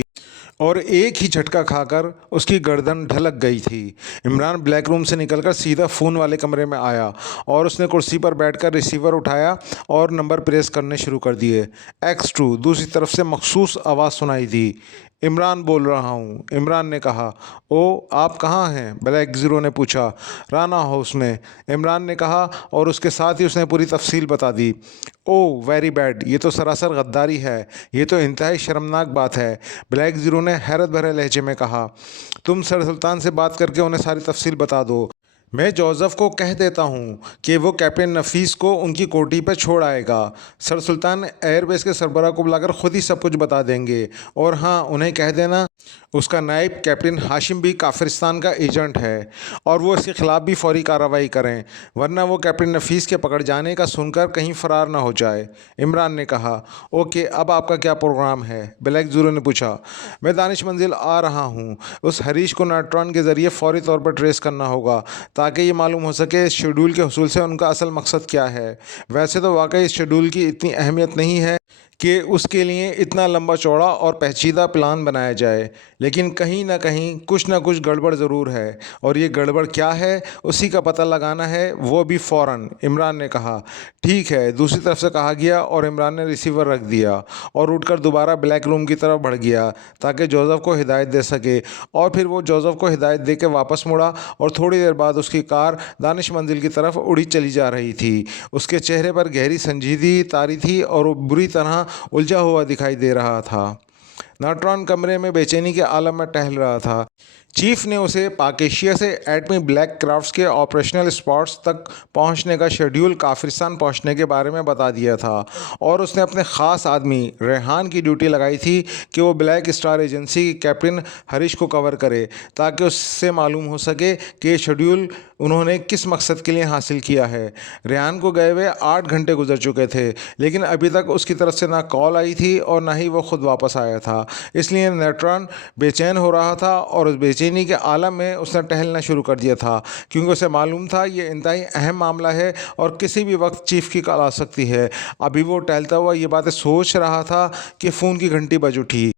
और एक ही झटका खाकर उसकी गर्दन ढलक गई थी। इमरान ब्लैक रूम से निकलकर सीधा फ़ोन वाले कमरे में आया और उसने कुर्सी पर बैठकर रिसीवर उठाया और नंबर प्रेस करने शुरू कर दिए। X2 दूसरी तरफ से मखसूस आवाज़ सुनाई दी। इमरान बोल रहा हूँ, इमरान ने कहा। ओ, आप कहाँ हैं? ब्लैक ज़ीरो ने पूछा। राना हाउस में, इमरान ने कहा और उसके साथ ही उसने पूरी तफसील बता दी। ओह वेरी बैड, ये तो सरासर गद्दारी है, ये तो इंतहाई शर्मनाक बात है, ब्लैक ज़ीरो ने हैरत भरे लहजे में कहा। तुम सर सुल्तान से बात करके उन्हें सारी तफसील बता दो। मैं जोसेफ को कह देता हूँ कि वो कैप्टन नफीस को उनकी कोठी पर छोड़ आएगा। सर सुल्तान एयरबेस के सरबराह को बुलाकर खुद ही सब कुछ बता देंगे। और हाँ, उन्हें कह देना उसका नायब कैप्टन हाशिम भी काफिरिस्तान का एजेंट है और वो इसके ख़िलाफ़ भी फौरी कार्रवाई करें, वरना वो कैप्टन नफीस के पकड़ जाने का सुनकर कहीं फ़रार ना हो जाए। इमरान ने कहा। ओके, अब आपका क्या प्रोग्राम है? ब्लैक ज़ीरो ने पूछा। मैं दानिश मंजिल आ रहा हूँ। उस हरीश को न्यूट्रॉन के ज़रिए फ़ौरी तौर पर ट्रेस करना होगा ताकि ये मालूम हो सके इस शेड्यूल के हुसूल से उनका असल मकसद क्या है। वैसे तो वाकई इस शेड्यूल की इतनी अहमियत नहीं है कि उसके लिए इतना लंबा चौड़ा और पेचीदा प्लान बनाया जाए, लेकिन कहीं ना कहीं कुछ ना कुछ गड़बड़ ज़रूर है और ये गड़बड़ क्या है उसी का पता लगाना है, वो भी फ़ौरन, इमरान ने कहा। ठीक है, दूसरी तरफ से कहा गया और इमरान ने रिसीवर रख दिया और उठकर दोबारा ब्लैक रूम की तरफ बढ़ गया ताकि जोसेफ को हिदायत दे सके। और फिर वो जोसेफ को हिदायत दे के वापस मुड़ा और थोड़ी देर बाद उसकी कार दानिश मंजिल की तरफ उड़ी चली जा रही थी। उसके चेहरे पर गहरी संजीदगी तारी थी और वो बुरी तरह उलझा हुआ दिखाई दे रहा था। न्यूट्रॉन कमरे में बेचैनी के आलम में टहल रहा था। चीफ ने उसे पाकेशिया से एटमी ब्लैक क्राफ्ट्स के ऑपरेशनल स्पॉट्स तक पहुंचने का शेड्यूल काफिरिस्तान पहुंचने के बारे में बता दिया था और उसने अपने ख़ास आदमी रेहान की ड्यूटी लगाई थी कि वो ब्लैक स्टार एजेंसी के कैप्टन हरीश को कवर करे ताकि उससे मालूम हो सके कि ये शेड्यूल उन्होंने किस मकसद के लिए हासिल किया है। रेहान को गए हुए 8 घंटे गुजर चुके थे, लेकिन अभी तक उसकी तरफ से ना कॉल आई थी और ना ही वो खुद वापस आया था। इसलिए न्यूट्रॉन बेचैन हो रहा था और उस बेचैनी के आलम में उसने टहलना शुरू कर दिया था, क्योंकि उसे मालूम था ये इंतहाई अहम मामला है और किसी भी वक्त चीफ की कॉल आ सकती है। अभी वो टहलता हुआ ये बातें सोच रहा था कि फ़ोन की घंटी बज उठी।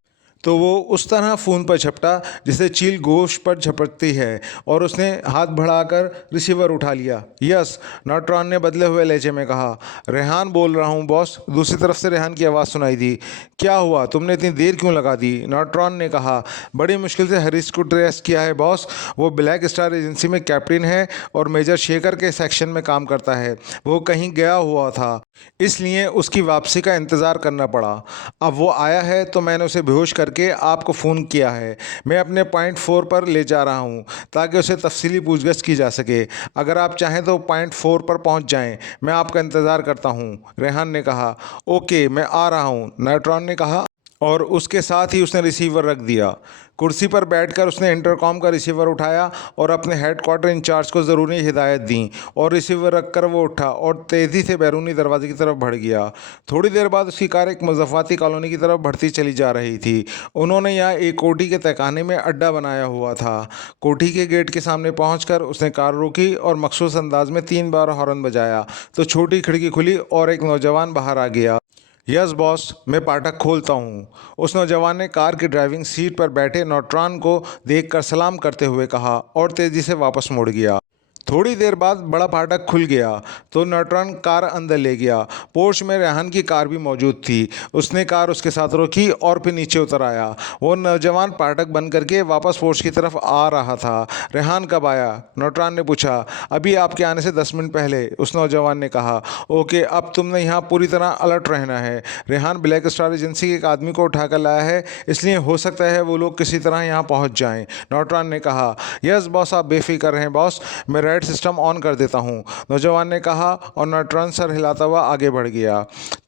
तो वो उस तरह फ़ोन पर झपटा जिसे चील गोश्त पर झपटती है और उसने हाथ बढ़ाकर रिसीवर उठा लिया। यस, न्यूट्रॉन ने बदले हुए लहजे में कहा। रेहान बोल रहा हूँ बॉस, दूसरी तरफ से रेहान की आवाज़ सुनाई दी। क्या हुआ, तुमने इतनी देर क्यों लगा दी? न्यूट्रॉन ने कहा। बड़ी मुश्किल से हरीश को ट्रेस किया है बॉस, वो ब्लैक स्टार एजेंसी में कैप्टन है और मेजर शेखर के सेक्शन में काम करता है। वो कहीं गया हुआ था, इसलिए उसकी वापसी का इंतज़ार करना पड़ा। अब वो आया है तो मैंने उसे बेहोश करके आपको फ़ोन किया है। मैं अपने पॉइंट 4 पर ले जा रहा हूँ ताकि उसे तफसीली पूछगछ की जा सके। अगर आप चाहें तो पॉइंट 4 पर पहुँच जाएं। मैं आपका इंतज़ार करता हूँ। रेहान ने कहा। ओके, मैं आ रहा हूँ, न्यूट्रॉन ने कहा और उसके साथ ही उसने रिसीवर रख दिया। कुर्सी पर बैठकर उसने इंटरकॉम का रिसीवर उठाया और अपने हेडक्वार्टर इंचार्ज को ज़रूरी हिदायत दी और रिसीवर रखकर वो उठा और तेज़ी से बैरूनी दरवाजे की तरफ बढ़ गया। थोड़ी देर बाद उसकी कार एक मुज़फ़्फ़ाती कॉलोनी की तरफ बढ़ती चली जा रही थी। उन्होंने यहाँ एक कोठी के तहखाने में अड्डा बनाया हुआ था। कोठी के गेट के सामने पहुंचकर उसने कार रोकी और मखसूस अंदाज में 3 बार हॉर्न बजाया तो छोटी खिड़की खुली और एक नौजवान बाहर आ गया। यस बॉस, मैं फाटक खोलता हूँ। उस नौजवान ने कार की ड्राइविंग सीट पर बैठे न्यूट्रॉन को देखकर सलाम करते हुए कहा और तेज़ी से वापस मुड़ गया। थोड़ी देर बाद बड़ा फाटक खुल गया तो न्यूट्रॉन कार अंदर ले गया। पोर्च में रेहान की कार भी मौजूद थी। उसने कार उसके साथ रोकी और फिर नीचे उतर आया। वो नौजवान फाटक बंद करके वापस पोर्च की तरफ आ रहा था। रेहान कब आया? न्यूट्रॉन ने पूछा। अभी आपके आने से 10 मिनट पहले, उस नौजवान ने कहा। ओके, अब तुमने यहाँ पूरी तरह अलर्ट रहना है। रेहान ब्लैक स्टार एजेंसी के एक आदमी को उठाकर लाया है, इसलिए हो सकता है वो लोग किसी तरह यहाँ पहुँच जाएँ। न्यूट्रॉन ने कहा। यस बॉस, आप बेफिक्र रहें बॉस, मैं रेड सिस्टम ऑन कर देता हूँ, नौजवान ने कहा और न्यूट्रॉन सर हिलाता हुआ आगे बढ़ गया।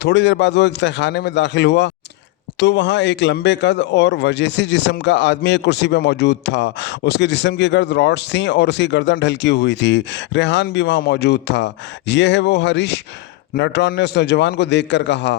थोड़ी देर बाद वो एक तहखाने में दाखिल हुआ तो वहाँ एक लंबे कद और वजैसी जिस्म का आदमी एक कुर्सी पर मौजूद था। उसके जिस्म की गर्द रॉड्स थीं और उसकी गर्दन ढलकी हुई थी। रेहान भी वहाँ मौजूद था। यह है वो हरीश, न्यूट्रॉन ने उस नौजवान को देखकर कहा।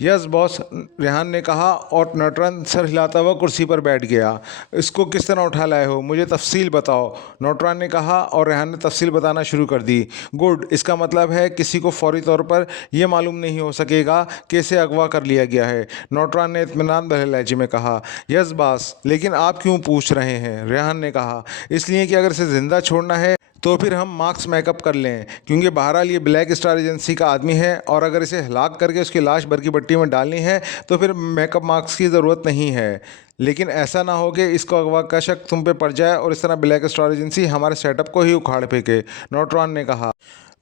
यस बॉस, रेहान ने कहा और न्यूट्रॉन सर हिलाता हुआ कुर्सी पर बैठ गया। इसको किस तरह उठा लाए हो, मुझे तफसील बताओ, न्यूट्रॉन ने कहा और रेहान ने तफसील बताना शुरू कर दी। गुड, इसका मतलब है किसी को फौरी तौर पर यह मालूम नहीं हो सकेगा कि इसे अगवा कर लिया गया है, न्यूट्रॉन ने इत्मीनान भरे लहजे में कहा। यस बॉस, लेकिन आप क्यों पूछ रहे हैं? रेहान ने कहा। इसलिए कि अगर इसे ज़िंदा छोड़ना है तो फिर हम मार्क्स मेकअप कर लें, क्योंकि बहरहाल ये ब्लैक स्टार एजेंसी का आदमी है और अगर इसे हलाक करके उसकी लाश बरकी भट्टी में डालनी है तो फिर मेकअप मार्क्स की ज़रूरत नहीं है। लेकिन ऐसा ना हो कि इसको अगवा का शक तुम पे पड़ जाए और इस तरह ब्लैक स्टार एजेंसी हमारे सेटअप को ही उखाड़ फेंके, न्यूट्रॉन ने कहा।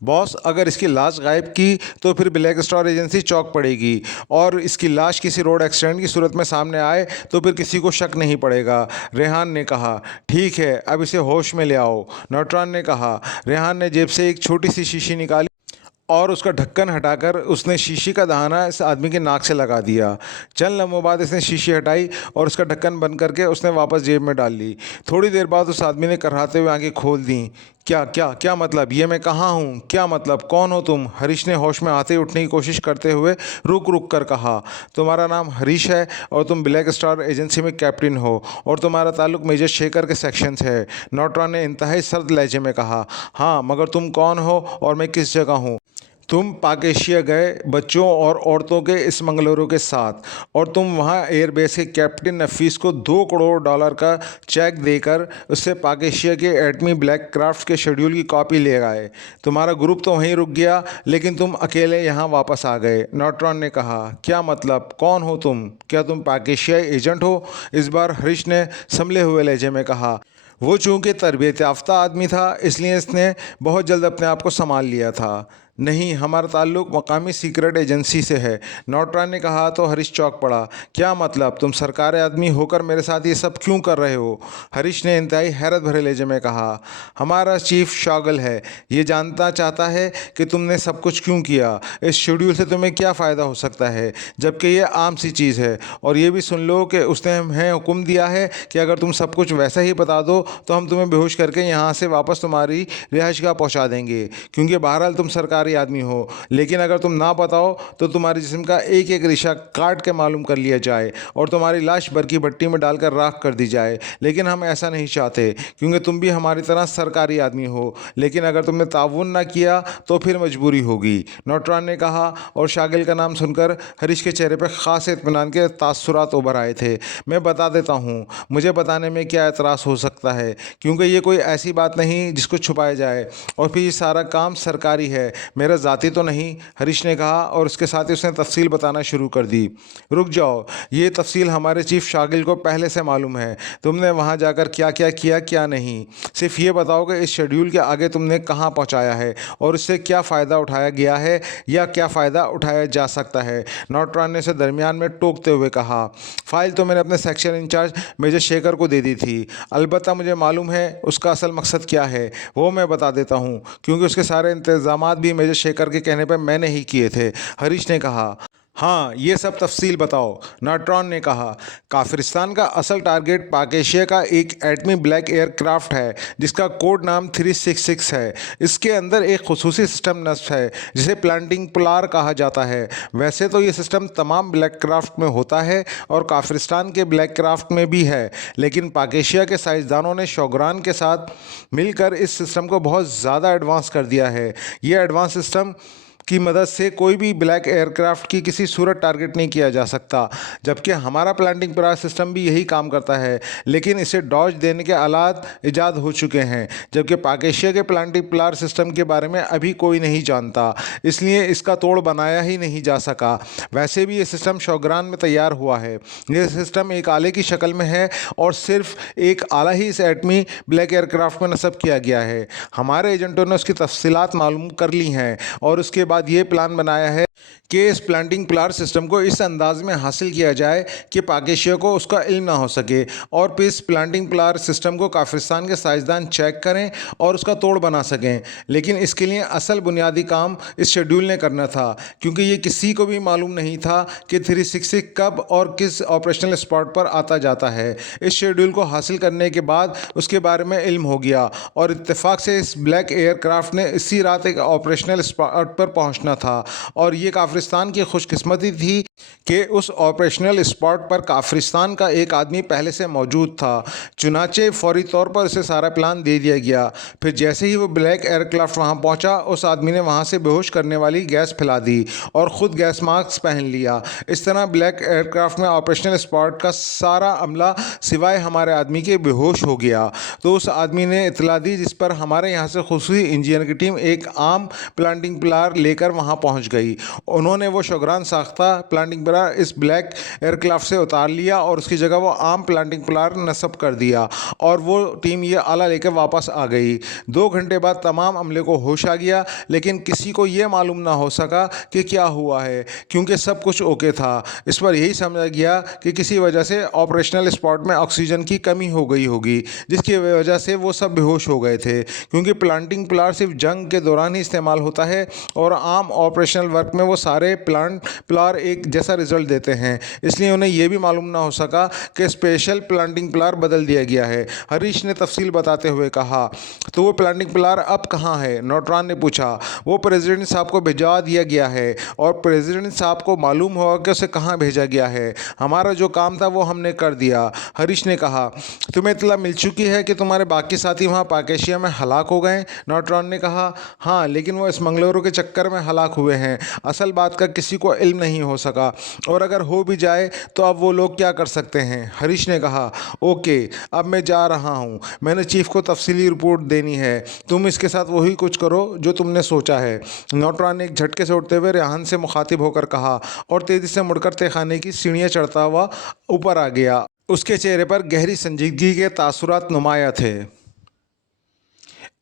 बॉस, अगर इसकी लाश गायब की तो फिर ब्लैक स्टार एजेंसी चौक पड़ेगी और इसकी लाश किसी रोड एक्सीडेंट की सूरत में सामने आए तो फिर किसी को शक नहीं पड़ेगा, रेहान ने कहा। ठीक है, अब इसे होश में ले आओ, न्यूट्रॉन ने कहा। रेहान ने जेब से एक छोटी सी शीशी निकाली और उसका ढक्कन हटाकर उसने शीशी का दहाना इस आदमी के नाक से लगा दिया। चंद लम्हों बाद इसने शीशी हटाई और उसका ढक्कन बंद करके उसने वापस जेब में डाल ली। थोड़ी देर बाद उस आदमी ने कराहते हुए आंखें खोल दी। क्या क्या क्या मतलब? ये मैं कहाँ हूँ? क्या मतलब? कौन हो तुम? हरीश ने होश में आते उठने की कोशिश करते हुए रुक रुक कर कहा। तुम्हारा नाम हरीश है और तुम ब्लैक स्टार एजेंसी में कैप्टन हो और तुम्हारा ताल्लुक मेजर शेखर के सेक्शन से है, न्यूट्रॉन ने इंतहाई सर्द लहजे में कहा। हाँ, मगर तुम कौन हो और मैं किस जगह हूँ? तुम पाक एशिया गए बच्चों और औरतों के इस मंगलोरों के साथ और तुम वहाँ एयरबेस के कैप्टन नफीस को $2 करोड़ का चेक देकर उससे पाक एशिया के एटमी ब्लैक क्राफ्ट के शेड्यूल की कॉपी ले आए। तुम्हारा ग्रुप तो वहीं रुक गया लेकिन तुम अकेले यहाँ वापस आ गए, न्यूट्रॉन ने कहा। क्या मतलब? कौन हो तुम? क्या तुम पाक एशियाई एजेंट हो? इस बार हरीश ने संभले हुए लहजे में कहा। वो चूँकि तरबियत याफ्ता आदमी था इसलिए इसने बहुत जल्द अपने आप को संभाल लिया था। नहीं, हमारा ताल्लुक़ मकामी सीक्रेट एजेंसी से है, न्यूट्रॉन ने कहा तो हरीश चौंक पड़ा। क्या मतलब? तुम सरकारी आदमी होकर मेरे साथ ये सब क्यों कर रहे हो? हरीश ने इंतहाई हैरत भरे लहजे में कहा। हमारा चीफ शॉगल है, ये जानना चाहता है कि तुमने सब कुछ क्यों किया। इस शेड्यूल से तुम्हें क्या फ़ायदा हो सकता है, जबकि ये आम सी चीज़ है। और ये भी सुन लो कि उसने हमें हुक्म दिया है कि अगर तुम सब कुछ वैसा ही बता दो तो हम तुम्हें बेहोश करके यहाँ से वापस तुम्हारी रिहाइशगाह पहुँचा देंगे, क्योंकि बहरहाल तुम सरकारी आदमी हो। लेकिन अगर तुम ना बताओ तो तुम्हारे जिस्म का एक एक रिश्ता काट के मालूम कर लिया जाए और तुम्हारी लाश बरकी भट्टी में डालकर राख कर दी जाए। लेकिन हम ऐसा नहीं चाहते, क्योंकि तुम भी हमारी तरह सरकारी आदमी हो। लेकिन अगर तुमने ताउन ना किया तो फिर मजबूरी होगी, न्यूट्रॉन ने कहा और शागिल का नाम सुनकर हरीश के चेहरे पर ख़ास इत्मीनान के तासुरात उभर आए थे। मैं बता देता हूँ, मुझे बताने में क्या एतराज़ हो सकता है, क्योंकि ये कोई ऐसी बात नहीं जिसको छुपाया जाए और फिर ये सारा काम सरकारी है। मेरा ज़ाती तो नहीं, हरीश ने कहा और उसके साथ ही उसने तफसील बताना शुरू कर दी। रुक जाओ, ये तफसील हमारे चीफ शागिल को पहले से मालूम है। तुमने वहाँ जाकर क्या क्या किया क्या नहीं, सिर्फ ये बताओ कि इस शेड्यूल के आगे तुमने कहाँ पहुँचाया है और इससे क्या फ़ायदा उठाया गया है या क्या फ़ायदा उठाया जा सकता है। नौटरान ने उसे दरमियान में टोकते हुए कहा, फ़ाइल तो मैंने अपने सेक्शन इंचार्ज मेजर शेखर को दे दी थी। अलबत्ता मुझे मालूम है उसका असल मकसद क्या है, वो मैं बता देता हूँ, क्योंकि उसके सारे इंतज़ामात भी मेजर शेखर के कहने पर मैंने ही किए थे। हरीश ने कहा, हाँ, ये सब तफसील बताओ। नॉट्रॉन ने कहा, काफिरिस्तान का असल टारगेट पाक एशिया का एक एटमी ब्लैक एयरक्राफ्ट है जिसका कोड नाम 366 है। इसके अंदर एक खुसूसी सिस्टम नस्ब है जिसे प्लांटिंग पुलार कहा जाता है। वैसे तो ये सिस्टम तमाम ब्लैक क्राफ्ट में होता है और काफिरिस्तान के ब्लैक क्राफ्ट में भी है, लेकिन पाक एशिया के साइंसदानों ने शौगरान के साथ मिलकर इस सिस्टम को बहुत ज़्यादा एडवांस कर दिया है। ये एडवांस सिस्टम की मदद से कोई भी ब्लैक एयरक्राफ्ट की किसी सूरत टारगेट नहीं किया जा सकता, जबकि हमारा प्लांटिंग पुलार सिस्टम भी यही काम करता है, लेकिन इसे डॉज देने के आलात ईजाद हो चुके हैं, जबकि पाक एशिया के प्लांटिंग पुलार सिस्टम के बारे में अभी कोई नहीं जानता, इसलिए इसका तोड़ बनाया ही नहीं जा सका। वैसे भी ये सिस्टम शौगरान में तैयार हुआ है। ये सिस्टम एक आले की शक्ल में है और सिर्फ एक आला ही इस एटमी ब्लैक एयरक्राफ्ट में नस्ब किया गया है। हमारे एजेंटों ने उसकी तफसीलात मालूम कर ली हैं और उसके बाद ये प्लान बनाया है कि इस प्लांटिंग पुलार सिस्टम को इस अंदाज में हासिल किया जाए कि पाक एशिया को उसका इल्म ना हो सके और फिर इस प्लांटिंग पुलार सिस्टम को काफिरिस्तान के साइंसदान चेक करें और उसका तोड़ बना सकें। लेकिन इसके लिए असल बुनियादी काम इस शेड्यूल ने करना था, क्योंकि ये किसी को भी मालूम नहीं था कि 366 कब और किस ऑपरेशनल स्पॉट पर आता जाता है। इस शेड्यूल को हासिल करने के बाद उसके बारे में इल्म हो गया और इत्तेफाक से इस ब्लैक एयरक्राफ्ट ने इसी रात एक ऑपरेशनल स्पॉट पर पहुंचना था और ये काफिरिस्तान की खुशकिस्मती थी कि उस ऑपरेशनल स्पॉट पर काफिरिस्तान का एक आदमी पहले से मौजूद था। चुनाचे फौरी तौर पर उसे सारा प्लान दे दिया गया। फिर जैसे ही वो ब्लैक एयरक्राफ्ट वहां पहुंचा, उस आदमी ने वहां से बेहोश करने वाली गैस फैला दी और ख़ुद गैस मास्क पहन लिया। इस तरह ब्लैक एयरक्राफ्ट में ऑपरेशनल स्पॉट का सारा अमला सिवाय हमारे आदमी के बेहोश हो गया। तो उस आदमी ने इतला दी, जिस पर हमारे यहाँ से खुसूसी इंजीनियर की टीम एक आम प्लांटिंग पुलार लेकर वहाँ पहुँच गई। उन्होंने वो शौगरान साख्ता प्लांटिंग पुलार इस ब्लैक एयरक्राफ्ट से उतार लिया और उसकी जगह वो आम प्लांटिंग पुलार नस्ब कर दिया और वो टीम ये आला लेकर वापस आ गई। 2 घंटे बाद तमाम अमले को होश आ गया, लेकिन किसी को ये मालूम ना हो सका कि क्या हुआ है, क्योंकि सब कुछ ओके था। इस पर यही समझा गया कि किसी वजह से ऑपरेशनल स्पॉट में ऑक्सीजन की कमी हो गई होगी, जिसकी वजह से वो सब बेहोश हो गए थे। क्योंकि प्लांटिंग पुलार सिर्फ जंग के दौरान ही इस्तेमाल होता है और आम ऑपरेशनल वर्क में वो सारे प्लांट पुलार एक जैसा रिजल्ट देते हैं, इसलिए उन्हें यह भी मालूम ना हो सका कि स्पेशल प्लांटिंग पुलार बदल दिया गया है। हरीश ने तफसील बताते हुए कहा, तो वो प्लांटिंग पुलार अब कहाँ है? नौटरान ने पूछा। वो प्रेसिडेंट साहब को भिजवा दिया गया है और प्रेसिडेंट साहब को मालूम होगा कि उसे कहाँ भेजा गया है। हमारा जो काम था वो हमने कर दिया। हरीश ने कहा, तुम्हें इत्तला मिल चुकी है कि तुम्हारे बाकी साथी वहाँ पाक एशिया में हलाक हो गए? नौटरान ने कहा, हाँ, लेकिन वो इस मंगलुरु के चक्कर में हलाक हुए हैं। असल बात का किसी को इल्म नहीं हो सका और अगर हो भी जाए तो अब वो लोग क्या कर सकते हैं? हरीश ने कहा, ओके, अब मैं जा रहा हूँ, मैंने चीफ को तफसीली रिपोर्ट देनी है, तुम इसके साथ वही कुछ करो जो तुमने सोचा है। नौटरान ने एक झटके से उठते हुए रेहान से मुखातिब होकर कहा और तेज़ी से मुड़कर तहखाने की सीढ़ियाँ चढ़ता हुआ ऊपर आ गया। उसके चेहरे पर गहरी संजीदगी के तासुरात नुमाया थे।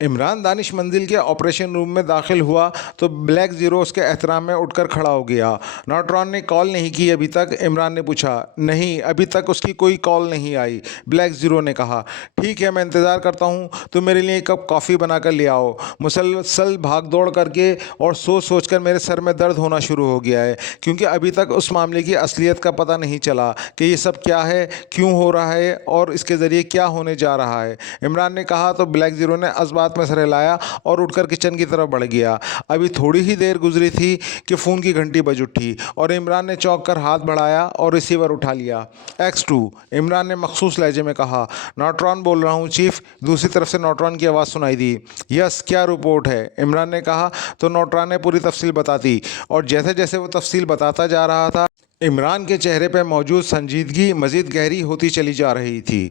इमरान दानिश मंजिल के ऑपरेशन रूम में दाखिल हुआ तो ब्लैक ज़ीरो उसके एहतराम में उठकर खड़ा हो गया। नौटरान ने कॉल नहीं की अभी तक? इमरान ने पूछा। नहीं, अभी तक उसकी कोई कॉल नहीं आई, ब्लैक ज़ीरो ने कहा। ठीक है, मैं इंतज़ार करता हूँ, तुम मेरे लिए एक कप कॉफ़ी बना कर ले आओ। मुसलसल भाग दौड़ करके और सोच कर मेरे सर में दर्द होना शुरू हो गया है, क्योंकि अभी तक उस मामले की असलियत का पता नहीं चला कि ये सब क्या है, क्यों हो रहा है और इसके ज़रिए क्या होने जा रहा है। इमरान ने कहा तो ब्लैक ज़ीरो ने बात में सर हिलाया और उठकर किचन की तरफ बढ़ गया। अभी थोड़ी ही देर गुजरी थी कि फ़ोन की घंटी बज उठी और इमरान ने चौंक कर हाथ बढ़ाया और रिसीवर उठा लिया। X2, इमरान ने मखसूस लहजे में कहा। नौटरान बोल रहा हूँ चीफ। दूसरी तरफ से नौटरान की आवाज़ सुनाई दी। यस, क्या रिपोर्ट है? इमरान ने कहा तो नौटरान ने पूरी तफसील बता दी और जैसे जैसे वो तफसील बताता जा रहा था, इमरान के चेहरे पर मौजूद संजीदगी मज़ीद गहरी होती चली जा रही थी।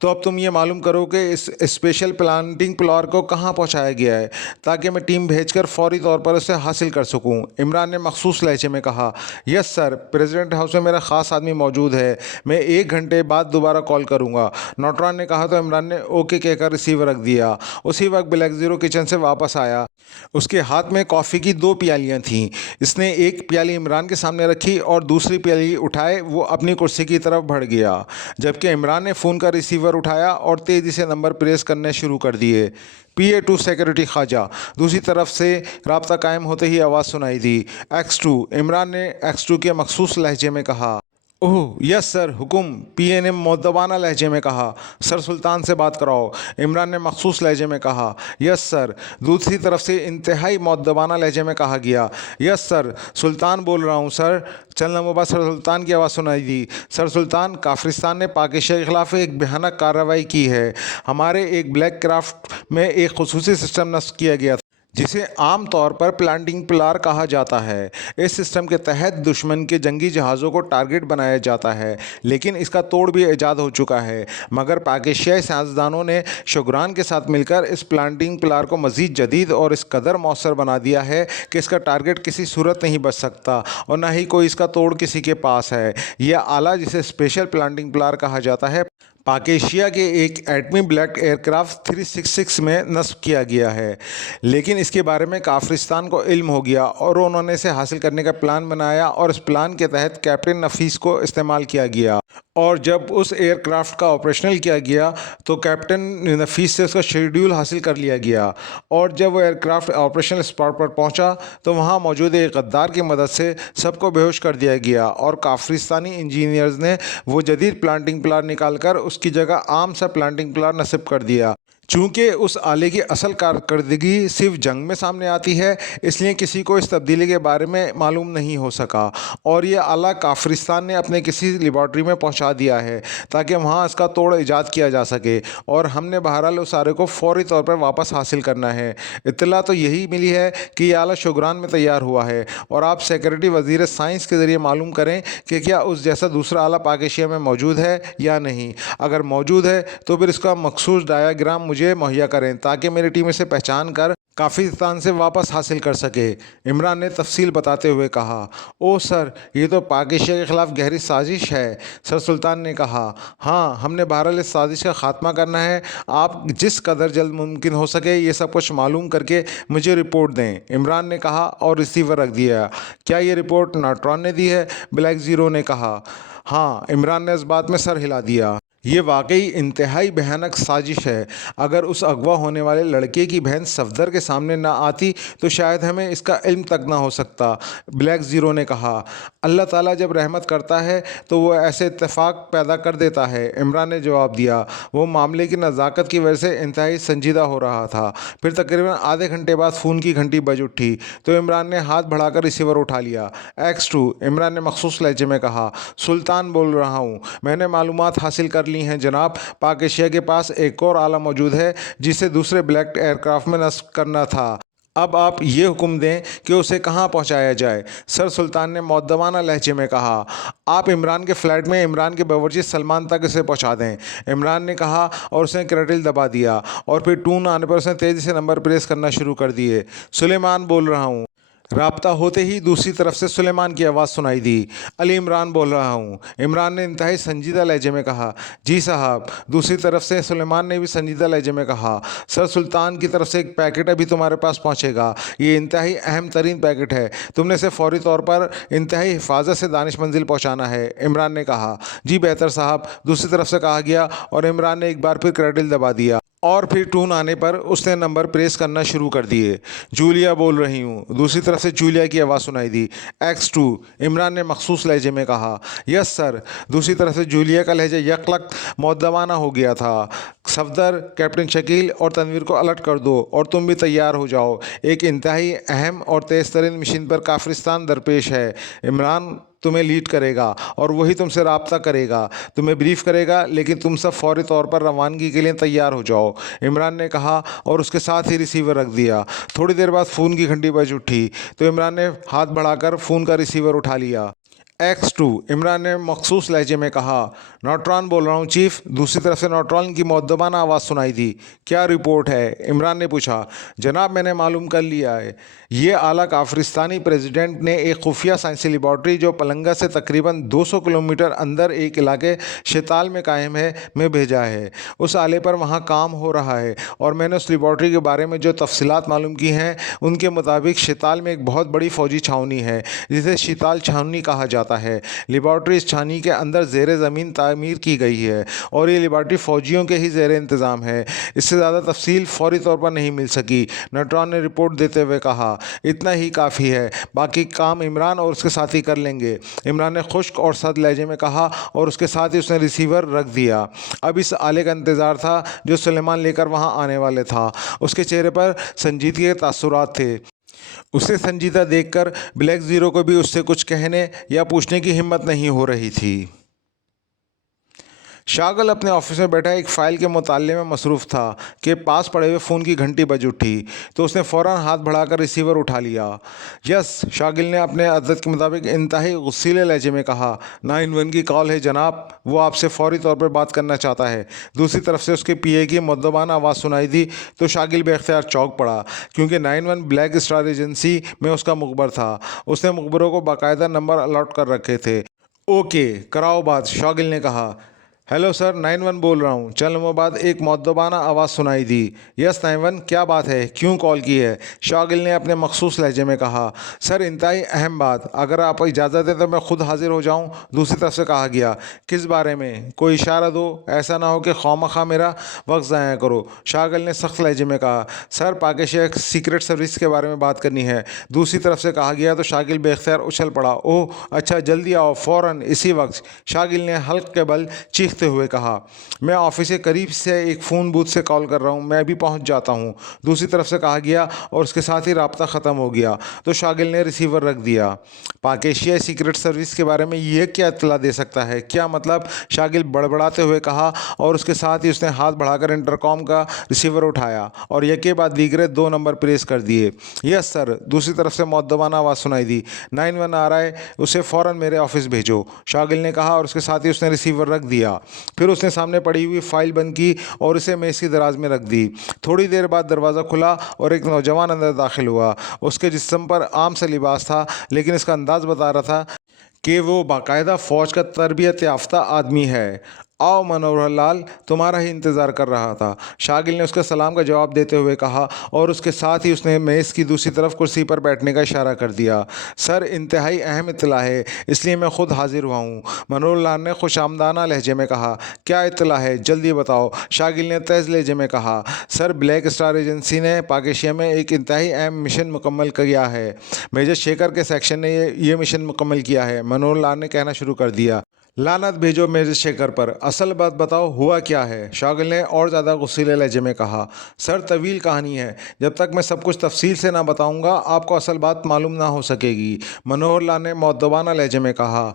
तो अब तुम ये मालूम करो कि इस स्पेशल प्लांटिंग प्लार को कहाँ पहुँचाया गया है ताकि मैं टीम भेजकर फौरी तौर पर उसे हासिल कर सकूँ। इमरान ने मखसूस लहजे में कहा, यस सर, प्रेसिडेंट हाउस में मेरा ख़ास आदमी मौजूद है, मैं 1 घंटे बाद दोबारा कॉल करूँगा। नौटरान ने कहा तो इमरान ने ओके कहकर रिसीवर रख दिया। उसी वक्त ब्लैक ज़ीरो किचन से वापस आया। उसके हाथ में कॉफ़ी की 2 प्यालियाँ थीं। इसने एक प्याली इमरान के सामने रखी और दूसरी प्याली उठाए वो अपनी कुर्सी की तरफ बढ़ गया, जबकि इमरान ने फ़ोन का रिसीवर उठाया और तेज़ी से नंबर प्रेस करने शुरू कर दिए। PA2 security Khwaja. दूसरी तरफ से राब्ता कायम होते ही आवाज़ सुनाई दी, X2। इमरान ने X2 के मखसूस लहजे में कहा, ओह यस सर, हुक्म। PA ने मुअद्दबाना लहजे में कहा, सर सुल्तान से बात कराओ। इमरान ने मखसूस लहजे में कहा, यस सर। दूसरी तरफ से इंतहाई मुअद्दबाना लहजे में कहा गया, यस सर, सुल्तान बोल रहा हूँ सर। चंद लम्हों बाद सर सुल्तान की आवाज़ सुनाई दी, सर सुल्तान, काफिरिस्तान ने पाकिस्तान के खिलाफ एक भयानक कार्रवाई की है। हमारे एक ब्लैक क्राफ्ट में एक खुसूसी सिस्टम नस्ब किया गया था जिसे आम तौर पर प्लांटिंग पिलार कहा जाता है। इस सिस्टम के तहत दुश्मन के जंगी जहाज़ों को टारगेट बनाया जाता है, लेकिन इसका तोड़ भी ईजाद हो चुका है। मगर पाकिस्तानी साइंसदानों ने शुक्रान के साथ मिलकर इस प्लांटिंग पिलार को मज़ीद जदीद और इस कदर मौसर बना दिया है कि इसका टारगेट किसी सूरत नहीं बच सकता और न ही कोई इसका तोड़ किसी के पास है। यह आला, जिसे स्पेशल प्लांटिंग पिलार कहा जाता है, पाकेशिया के एक एटमी ब्लैक एयरक्राफ्ट 366 में नस्ब किया गया है, लेकिन इसके बारे में काफिरिस्तान को इल्म हो गया और उन्होंने इसे हासिल करने का प्लान बनाया और इस प्लान के तहत कैप्टन नफीस को इस्तेमाल किया गया। और जब उस एयरक्राफ्ट का ऑपरेशनल किया गया तो कैप्टन नफीस से उसका शेड्यूल हासिल कर लिया गया और जब वो एयरक्राफ्ट ऑपरेशनल स्पॉट पर पहुंचा तो वहां मौजूद एक गद्दार की मदद से सबको बेहोश कर दिया गया और काफिरिस्तानी इंजीनियर्स ने वो जदीद प्लांटिंग प्लान निकालकर उसकी जगह आम सा प्लांटिंग प्लान नस्ब कर दिया। चूँकि उस आले की असल कारकर्दगी सिर्फ जंग में सामने आती है, इसलिए किसी को इस तब्दीली के बारे में मालूम नहीं हो सका और ये आला काफिरिस्तान ने अपने किसी लेबॉर्ट्री में पहुंचा दिया है ताकि वहां इसका तोड़ ईजाद किया जा सके और हमने बहरहाल उस आले को फौरी तौर पर वापस हासिल करना है। इत्तला तो यही मिली है कि ये आला शुक्रान में तैयार हुआ है और आप सिक्योरिटी वजीर साइंस के ज़रिए मालूम करें कि क्या उस जैसा दूसरा आला पाकिस्तान में मौजूद है या नहीं। अगर मौजूद है तो फिर इसका मखसूस डायाग्राम मुझे मुहैया करें ताकि मेरी टीम इसे पहचान कर काफिरिस्तान से वापस हासिल कर सके। इमरान ने तफसील बताते हुए कहा, ओ सर, ये तो पाकिस्तान के ख़िलाफ़ गहरी साजिश है। सर सुल्तान ने कहा, हाँ, हमने बहरहाल इस साजिश का ख़ात्मा करना है। आप जिस कदर जल्द मुमकिन हो सके ये सब कुछ मालूम करके मुझे रिपोर्ट दें। इमरान ने कहा और रिसीवर रख दिया। क्या ये रिपोर्ट नौटरान ने दी है? ब्लैक ज़ीरो ने कहा। हाँ। इमरान ने इस बात में सर हिला दिया। ये वाकई इंतहाई भयानक साजिश है। अगर उस अगवा होने वाले लड़के की बहन सफदर के सामने ना आती तो शायद हमें इसका इल्म तक ना हो सकता। ब्लैक ज़ीरो ने कहा, अल्लाह ताला जब रहमत करता है तो वो ऐसे इत्तेफाक पैदा कर देता है। इमरान ने जवाब दिया। वो मामले की नज़ाकत की वजह से इंतहाई संजीदा हो रहा था। फिर तकरीबन आधे घंटे बाद फ़ोन की घंटी बज उठी तो इमरान ने हाथ बढ़ाकर रिसीवर उठा लिया। X2। इमरान ने मखसूस लहजे में कहा, सुल्तान बोल रहा हूँ, मैंने मालूमात हासिल कर ली हैं जनाब। पाकिस्तान के पास एक और आला मौजूद है जिसे दूसरे ब्लैक एयरक्राफ्ट में नस्ब करना था। अब आप ये हुक्म दें कि उसे कहाँ पहुँचाया जाए। सर सुल्तान ने मुअद्दबाना लहजे में कहा, आप इमरान के फ़्लैट में इमरान के बावर्ची सलमान तक इसे पहुँचा दें। इमरान ने कहा और उसने क्रैडल दबा दिया और फिर टून आने पर उसने तेज़ी से नंबर प्रेस करना शुरू कर दिए। सुलेमान बोल रहा हूँ। राब्ता होते ही दूसरी तरफ से सुलेमान की आवाज़ सुनाई दी। अली इमरान बोल रहा हूँ। इमरान ने इंतहाई संजीदा लहजे में कहा, जी साहब। दूसरी तरफ से सुलेमान ने भी संजीदा लहजे में कहा, सर सुल्तान की तरफ से एक पैकेट अभी तुम्हारे पास पहुँचेगा। ये इंतहाई अहम तरीन पैकेट है, तुमने इसे फौरी तौर पर इंतहाई हिफाजत से दानिश मंजिल पहुँचाना है। इमरान ने कहा, जी बेहतर साहब। दूसरी तरफ से कहा गया और इमरान ने एक बार फिर क्रैडल दबा दिया और फिर टून आने पर उसने नंबर प्रेस करना शुरू कर दिए। जूलिया बोल रही हूँ। दूसरी तरफ से जूलिया की आवाज़ सुनाई दी। X2। इमरान ने मखसूस लहजे में कहा, यस सर। दूसरी तरफ से जूलिया का लहजा यकलक मुअद्दबाना हो गया था। सफदर, कैप्टन शकील और तनवीर को अलर्ट कर दो और तुम भी तैयार हो जाओ। एक इंतहाई अहम और तेज़ तरीन मिशन पर काफिरिस्तान दरपेश है। इमरान तुम्हें लीड करेगा और वही तुमसे राब्ता करेगा, तुम्हें ब्रीफ करेगा, लेकिन तुम सब फौरी तौर पर रवानगी के लिए तैयार हो जाओ। इमरान ने कहा और उसके साथ ही रिसीवर रख दिया। थोड़ी देर बाद फ़ोन की घंटी बज उठी तो इमरान ने हाथ बढ़ाकर फ़ोन का रिसीवर उठा लिया। X2 इमरान ने मखसूस लहजे में कहा। नौटरान बोल रहा हूँ चीफ। दूसरी तरफ से नौटरान की मुअद्दबाना आवाज़ सुनाई दी। क्या रिपोर्ट है? इमरान ने पूछा। जनाब, मैंने मालूम कर लिया है। ये आला काफरिस्तानी प्रेसिडेंट ने एक खुफिया साइंसी लेबॉर्ट्री जो पलंगा से तकरीबन 200 किलोमीटर अंदर एक इलाके शेताल में कायम है में भेजा है। उस आले पर वहाँ काम हो रहा है और मैंने उस लेबॉर्ट्री के बारे में जो तफसीलात मालूम की हैं उनके मुताबिक शेताल में एक बहुत बड़ी फ़ौजी छावनी है जिसे शीताल छावनी कहा जाता है। लेबॉर्ट्री इस छावनी के अंदर ज़ेर ज़मीन तामीर की गई है और ये लेबॉर्ट्री फ़ौजियों के ही ज़ेर इंतज़ाम है। इससे ज़्यादा तफसील फौरी तौर पर नहीं मिल सकी। नटरान ने रिपोर्ट देते हुए कहा। इतना ही काफ़ी है, बाकी काम इमरान और उसके साथी कर लेंगे। इमरान ने खुश्क और सख्त लहजे में कहा और उसके साथ ही उसने रिसीवर रख दिया। अब इस आले का इंतज़ार था जो सुलेमान लेकर वहाँ आने वाले था। उसके चेहरे पर संजीदगी के तासुरात थे। उसे संजीदा देखकर ब्लैक ज़ीरो को भी उससे कुछ कहने या पूछने की हिम्मत नहीं हो रही थी। शागल अपने ऑफिस में बैठा एक फ़ाइल के मुताले में मसरूफ़ था कि पास पड़े हुए फ़ोन की घंटी बज उठी तो उसने फ़ौरन हाथ बढ़ाकर रिसीवर उठा लिया। यस, शागिल ने अपने आदत के मुताबिक इंतहाई गुस्सीले लहजे में कहा। 911 की कॉल है जनाब, वो आपसे फ़ौरी तौर पर बात करना चाहता है। दूसरी तरफ से उसके पीए की मुअद्दबाना आवाज़ सुनाई दी तो शागिल बेख्तियार चौंक पड़ा क्योंकि 911 ब्लैक स्टार एजेंसी में उसका मुखबर था। उसने मुखबरों को बाकायदा नंबर अलॉट कर रखे थे। ओके, कराओ बात, शागिल ने कहा। हेलो सर, 911 बोल रहा हूँ। चंद लम्हों बाद एक मुअद्दबाना आवाज़ सुनाई दी। यस 911, क्या बात है, क्यों कॉल की है? शागिल ने अपने मखसूस लहजे में कहा। सर, इंतहाई अहम बात, अगर आप इजाज़त दें तो मैं खुद हाजिर हो जाऊँ। दूसरी तरफ से कहा गया। किस बारे में? कोई इशारा दो, ऐसा ना हो कि खौमखा मेरा वक्त ज़ाया करो। शागिल ने सख्त लहजे में कहा। सर, पाकिस्तान सीक्रेट सर्विस के बारे में बात करनी है। दूसरी तरफ से कहा गया तो शागिल बेख्तियार उछल पड़ा। ओह अच्छा, जल्दी आओ, फ़ौरन, इसी वक्त। शागिल ने हल्क के बल चीख हुए कहा। मैं ऑफिस के करीब से एक फ़ोन बूथ से कॉल कर रहा हूँ, मैं अभी पहुँच जाता हूँ। दूसरी तरफ से कहा गया और उसके साथ ही राब्ता ख़त्म हो गया तो शागिल ने रिसीवर रख दिया। पाकिस्तान सीक्रेट सर्विस के बारे में ये क्या इत्तला दे सकता है? क्या मतलब? शागिल बड़बड़ाते हुए कहा और उसके साथ ही उसने हाथ बढ़ाकर इंटरकॉम का रिसीवर उठाया और यके बाद दीगरे 2 नंबर प्रेस कर दिए। यस सर, दूसरी तरफ से मुअद्दबाना आवाज़ सुनाई दी। 911 आ रहा है, उसे फ़ौरन मेरे ऑफिस भेजो, शागिल ने कहा और उसके साथ ही उसने रिसीवर रख दिया। फिर उसने सामने पड़ी हुई फाइल बंद की और उसे मेज़ की दराज में रख दी। थोड़ी देर बाद दरवाज़ा खुला और एक नौजवान अंदर दाखिल हुआ। उसके जिस्म पर आम सा लिबास था लेकिन इसका अंदाज़ बता रहा था कि वो बाकायदा फ़ौज का तरबियत याफ्ता आदमी है। आओ मनोहर लाल, तुम्हारा ही इंतज़ार कर रहा था, शागिल ने उसके सलाम का जवाब देते हुए कहा और उसके साथ ही उसने मेज़ की दूसरी तरफ कुर्सी पर बैठने का इशारा कर दिया। सर, इंतहाई अहम इत्तला है, इसलिए मैं ख़ुद हाजिर हुआ हूँ, मनोहर लाल ने खुशामदाना लहजे में कहा। क्या इत्तला है, जल्दी बताओ, शागिल ने तेज़ लहजे में कहा। सर, ब्लैक स्टार एजेंसी ने पाकिस्तान में एक इंतहाई अहम मिशन मुकम्मल किया है। मेजर शेखर के सेक्शन ने ये मिशन मुकम्मल किया है, मनोहर लाल ने कहना शुरू कर दिया। लानत भेजो मेजर शेखर पर, असल बात बताओ, हुआ क्या है? शागिल ने और ज़्यादा गुस्सीले लहजे में कहा। सर, तवील कहानी है, जब तक मैं सब कुछ तफसील से ना बताऊंगा आपको असल बात मालूम ना हो सकेगी, मनोहर लाल ने मुअद्दबाना लहजे में कहा।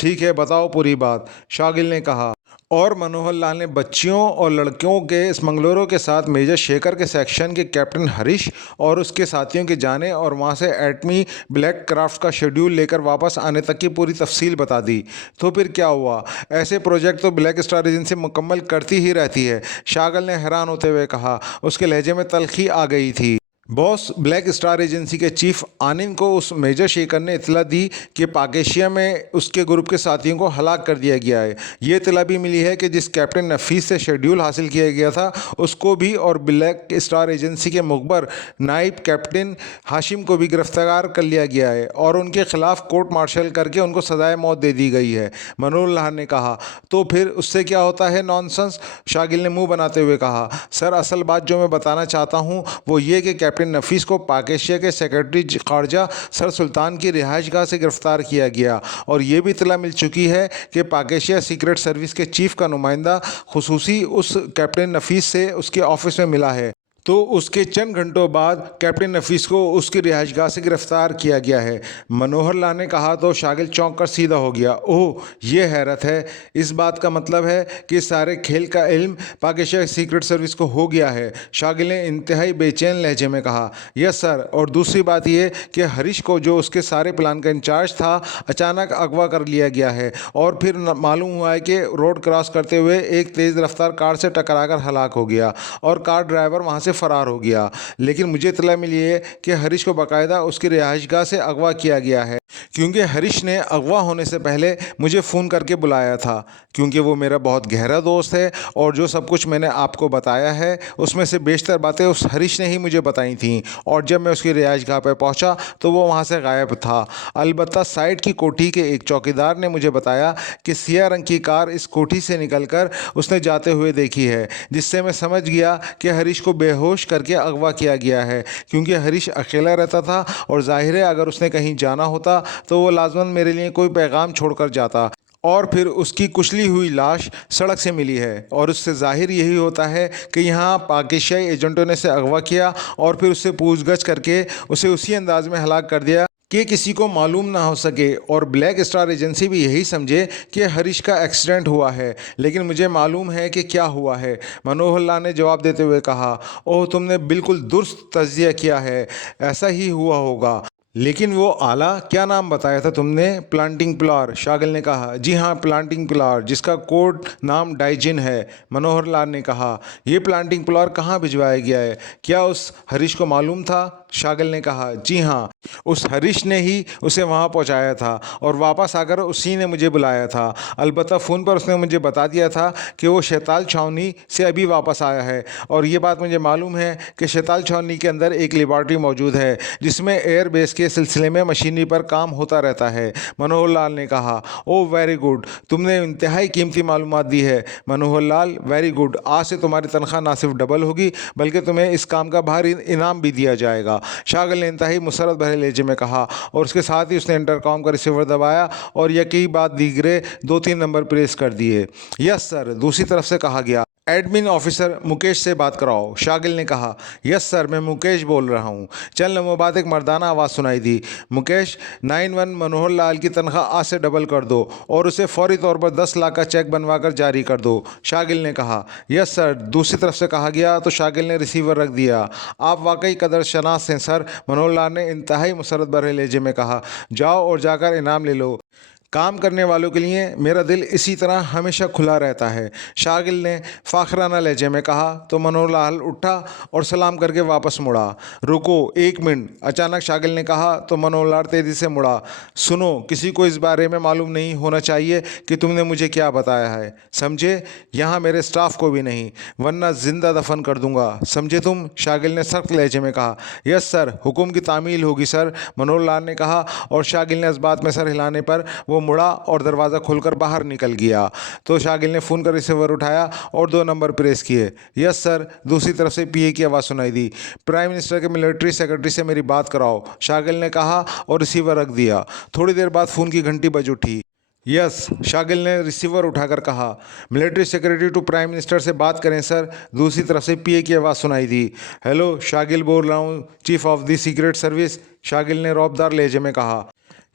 ठीक है, बताओ पूरी बात, शागिल ने कहा। और मनोहर लाल ने बच्चियों और लड़कियों के स्मगलरों के साथ मेजर शेखर के सेक्शन के कैप्टन हरीश और उसके साथियों के जाने और वहां से एटमी ब्लैक क्राफ्ट का शेड्यूल लेकर वापस आने तक की पूरी तफसील बता दी। तो फिर क्या हुआ? ऐसे प्रोजेक्ट तो ब्लैक स्टार एजेंसी मुकम्मल करती ही रहती है, शागिल ने हैरान होते हुए कहा। उसके लहजे में तल्खी आ गई थी। बॉस, ब्लैक स्टार एजेंसी के चीफ आनिम को उस मेजर शेखर ने इतला दी कि पाकिस्तान में उसके ग्रुप के साथियों को हलाक कर दिया गया है। ये इतला भी मिली है कि जिस कैप्टन नफीस से शेड्यूल हासिल किया गया था उसको भी और ब्लैक स्टार एजेंसी के मुखबर नाइब कैप्टन हाशिम को भी गिरफ्तार कर लिया गया है और उनके खिलाफ कोर्ट मार्शल करके उनको सजाए मौत दे दी गई है, मनोहर लाल ने कहा। तो फिर उससे क्या होता है? नॉनसेंस, शागिल ने मुंह बनाते हुए कहा। सर, असल बात जो मैं बताना चाहता हूँ वो ये कि कैप्टन नफीस को पाकिस्तान के सेक्रेटरी खारजा सर सुल्तान की रिहाइशगाह से गिरफ्तार किया गया और ये भी इतला मिल चुकी है कि पाकिस्तान सीक्रेट सर्विस के चीफ का नुमाइंदा खुसूसी उस कैप्टन नफीस से उसके ऑफिस में मिला है। तो उसके चंद घंटों बाद कैप्टन नफीस को उसकी रिहाइशगाह से गिरफ्तार किया गया है। मनोहर लाल ने कहा तो शागिल चौंक कर सीधा हो गया। ओह, ये हैरत है। इस बात का मतलब है कि सारे खेल का इल्म पाकिस्तान सीक्रेट सर्विस को हो गया है। शागिल ने इंतहाई बेचैन लहजे में कहा। यस सर, और दूसरी बात यह कि हरीश को, जो उसके सारे प्लान का इंचार्ज था, अचानक अगवा कर लिया गया है और फिर मालूम हुआ है कि रोड क्रॉस करते हुए एक तेज़ रफ्तार कार से टकराकर हलाक हो गया और कार ड्राइवर वहां से फरार हो गया। लेकिन मुझे इत्तला मिली है कि हरीश को बाकायदा उसकी रिहाइशगाह से अगवा किया गया है, क्योंकि हरीश ने अगवा होने से पहले मुझे फ़ोन करके बुलाया था। क्योंकि वो मेरा बहुत गहरा दोस्त है और जो सब कुछ मैंने आपको बताया है उसमें से बेशतर बातें उस हरीश ने ही मुझे बताई थीं। और जब मैं उसकी रिहाइशगाह पर पहुंचा तो वो वहां से गायब था। अलबत्ता साइड की कोठी के एक चौकीदार ने मुझे बताया कि सिया रंग की कार इस कोठी से निकलकर उसने जाते हुए देखी है, जिससे मैं समझ गया कि हरीश को बेहोश करके अगवा किया गया है। क्योंकि हरीश अकेला रहता था और जाहिर है अगर उसने कहीं जाना होता तो वो लाजमन मेरे लिए कोई पैगाम छोड़कर जाता। और फिर उसकी कुचली हुई लाश सड़क से मिली है और उससे जाहिर यही होता है कि यहाँ पाकिस्तानी एजेंटों ने उसे अगवा किया और फिर उससे पूछगछ करके उसे उसी अंदाज में हलाक कर दिया कि किसी को मालूम ना हो सके और ब्लैक स्टार एजेंसी भी यही समझे कि हरीश का एक्सीडेंट हुआ है। लेकिन मुझे मालूम है कि क्या हुआ है, मनोहर लाल ने जवाब देते हुए कहा। ओह, तुमने बिल्कुल दुरुस्त तज्जिया किया है, ऐसा ही हुआ होगा। लेकिन वो आला क्या नाम बताया था तुमने? प्लांटिंग पिलार, शागिल ने कहा। जी हाँ, प्लांटिंग पिलार, जिसका कोड नाम डाइजिन है, मनोहर लाल ने कहा। ये प्लांटिंग पिलार कहाँ भिजवाया गया है? क्या उस हरीश को मालूम था? शागिल ने कहा। जी हाँ, उस हरीश ने ही उसे वहाँ पहुँचाया था और वापस आकर उसी ने मुझे बुलाया था। अलबत्ता फ़ोन पर उसने मुझे बता दिया था कि वो शैताल छावनी से अभी वापस आया है और ये बात मुझे मालूम है कि शैताल छावनी के अंदर एक लेबॉर्ट्री मौजूद है जिसमें एयरबेस के सिलसिले में मशीनरी पर काम होता रहता है, मनोहर लाल ने कहा। ओह वेरी गुड, तुमने इंतहाई कीमती मालूमात दी है मनोहर लाल, वेरी गुड। आज से तुम्हारी तनख्वाह ना सिर्फ डबल होगी बल्कि तुम्हें इस काम का भारी इनाम भी दिया जाएगा, शागिल ने इंतहाई मुसरत भरे लहजे में कहा। और उसके साथ ही उसने इंटरकॉम का रिसीवर दबाया और यही बात दीगरे 2-3 नंबर प्रेस कर दिए। यस सर, दूसरी तरफ से कहा गया। एडमिन ऑफिसर मुकेश से बात कराओ, शागिल ने कहा। यस सर, मैं मुकेश बोल रहा हूँ। चंद लम्हों बाद एक मर्दाना आवाज़ सुनाई दी। मुकेश, 91 मनोहर लाल की तनख्वाह आज से डबल कर दो और उसे फौरी तौर पर 10 लाख का चेक बनवाकर जारी कर दो, शागिल ने कहा। यस सर, दूसरी तरफ से कहा गया तो शागिल ने रिसीवर रख दिया। आप वाकई कदर शनास हैं सर, मनोहर लाल ने इंतहाई मुसरत भरे लहजे में कहा। जाओ और जाकर इनाम ले लो। काम करने वालों के लिए मेरा दिल इसी तरह हमेशा खुला रहता है, शागिल ने फ़ाखराना लहजे में कहा। तो मनोहर लाल उठा और सलाम करके वापस मुड़ा। रुको 1 मिनट, अचानक शागिल ने कहा। तो मनोहर लाल तेज़ी से मुड़ा। सुनो, किसी को इस बारे में मालूम नहीं होना चाहिए कि तुमने मुझे क्या बताया है, समझे? यहाँ मेरे स्टाफ को भी नहीं, वरना जिंदा दफन कर दूंगा, समझे तुम? शागिल ने सख्त लहजे में कहा। यस सर, हुक्म की तामील होगी सर, मनोहर लाल ने कहा। और शागिल ने इस बात में सर हिलाने पर वो मुड़ा और दरवाज़ा खोलकर बाहर निकल गया। तो शागिल ने फ़ोन का रिसीवर उठाया और 2 नंबर प्रेस किए। यस सर, दूसरी तरफ से पीए की आवाज़ सुनाई दी। प्राइम मिनिस्टर के मिलिट्री सेक्रेटरी से मेरी बात कराओ, शागिल ने कहा और रिसीवर रख दिया। थोड़ी देर बाद फ़ोन की घंटी बज उठी। यस, शागिल ने रिसीवर उठाकर कहा। Military secretary to prime minister से बात करें सर, दूसरी तरफ से पीए की आवाज़ सुनाई दी। हेलो, शागिल बोल रहा हूँ, chief of the secret service, Shagil ने रौबदार लहजे में कहा।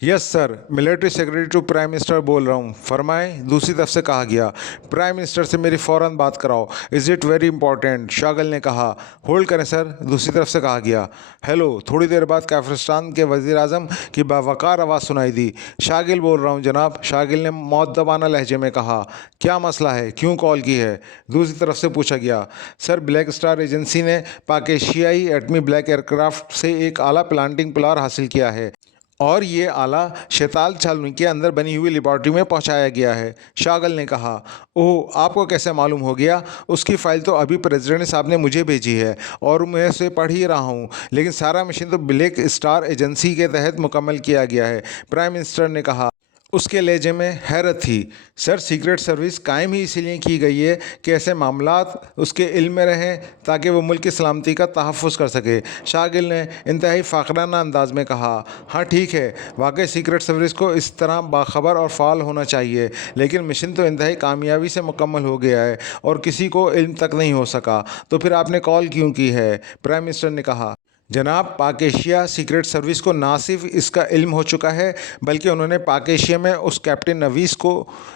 Yes sir, military secretary to prime minister बोल रहा हूँ, फरमाएं, दूसरी तरफ से कहा गया। प्राइम मिनिस्टर से मेरी फ़ौरन बात कराओ, is it very important, Shagil ने कहा। होल्ड करें सर, दूसरी तरफ से कहा गया। हेलो, थोड़ी देर बाद काफिरिस्तान के वज़ीर आज़म की बावकार आवाज़ सुनाई दी। शागिल बोल रहा हूँ जनाब, शागिल ने मौदबाना लहजे में कहा। क्या मसला है, क्यों कॉल की है? दूसरी तरफ से पूछा गया। सर, ब्लैक स्टार एजेंसी ने पाकिस्तानी एटमी ब्लैक एयरक्राफ्ट से एक आला प्लांटिंग पिलार हासिल किया है और ये आला शैताल छावनी के अंदर बनी हुई लेबॉर्ट्री में पहुंचाया गया है, शागिल ने कहा। ओह, आपको कैसे मालूम हो गया? उसकी फ़ाइल तो अभी प्रेसिडेंट साहब ने मुझे भेजी है और मैं उसे पढ़ ही रहा हूँ। लेकिन सारा मिशन तो ब्लैक स्टार एजेंसी के तहत मुकम्मल किया गया है, प्राइम मिनिस्टर ने कहा। उसके लहजे में हैरत थी। सर, सीक्रेट सर्विस कायम ही इसीलिए की गई है कि ऐसे मामलात उसके इल्म में रहें ताकि वो मुल्क की सलामती का तहफ़्फ़ुज़ कर सके। शागिल ने इंतहाई फ़ाखराना अंदाज में कहा, हाँ ठीक है, वाकई सीक्रेट सर्विस को इस तरह बाखबर और फ़ाल होना चाहिए, लेकिन मिशन तो इंतहाई कामयाबी से मुकम्मल हो गया है और किसी को इल्म तक नहीं हो सका। तो फिर आपने कॉल क्यों की है? प्राइम मिनिस्टर ने कहा, जनाब, पाक एशिया सीक्रेट सर्विस को ना सिर्फ इसका इल्म हो चुका है, बल्कि उन्होंने पाक एशिया में उस कैप्टन नवीस को,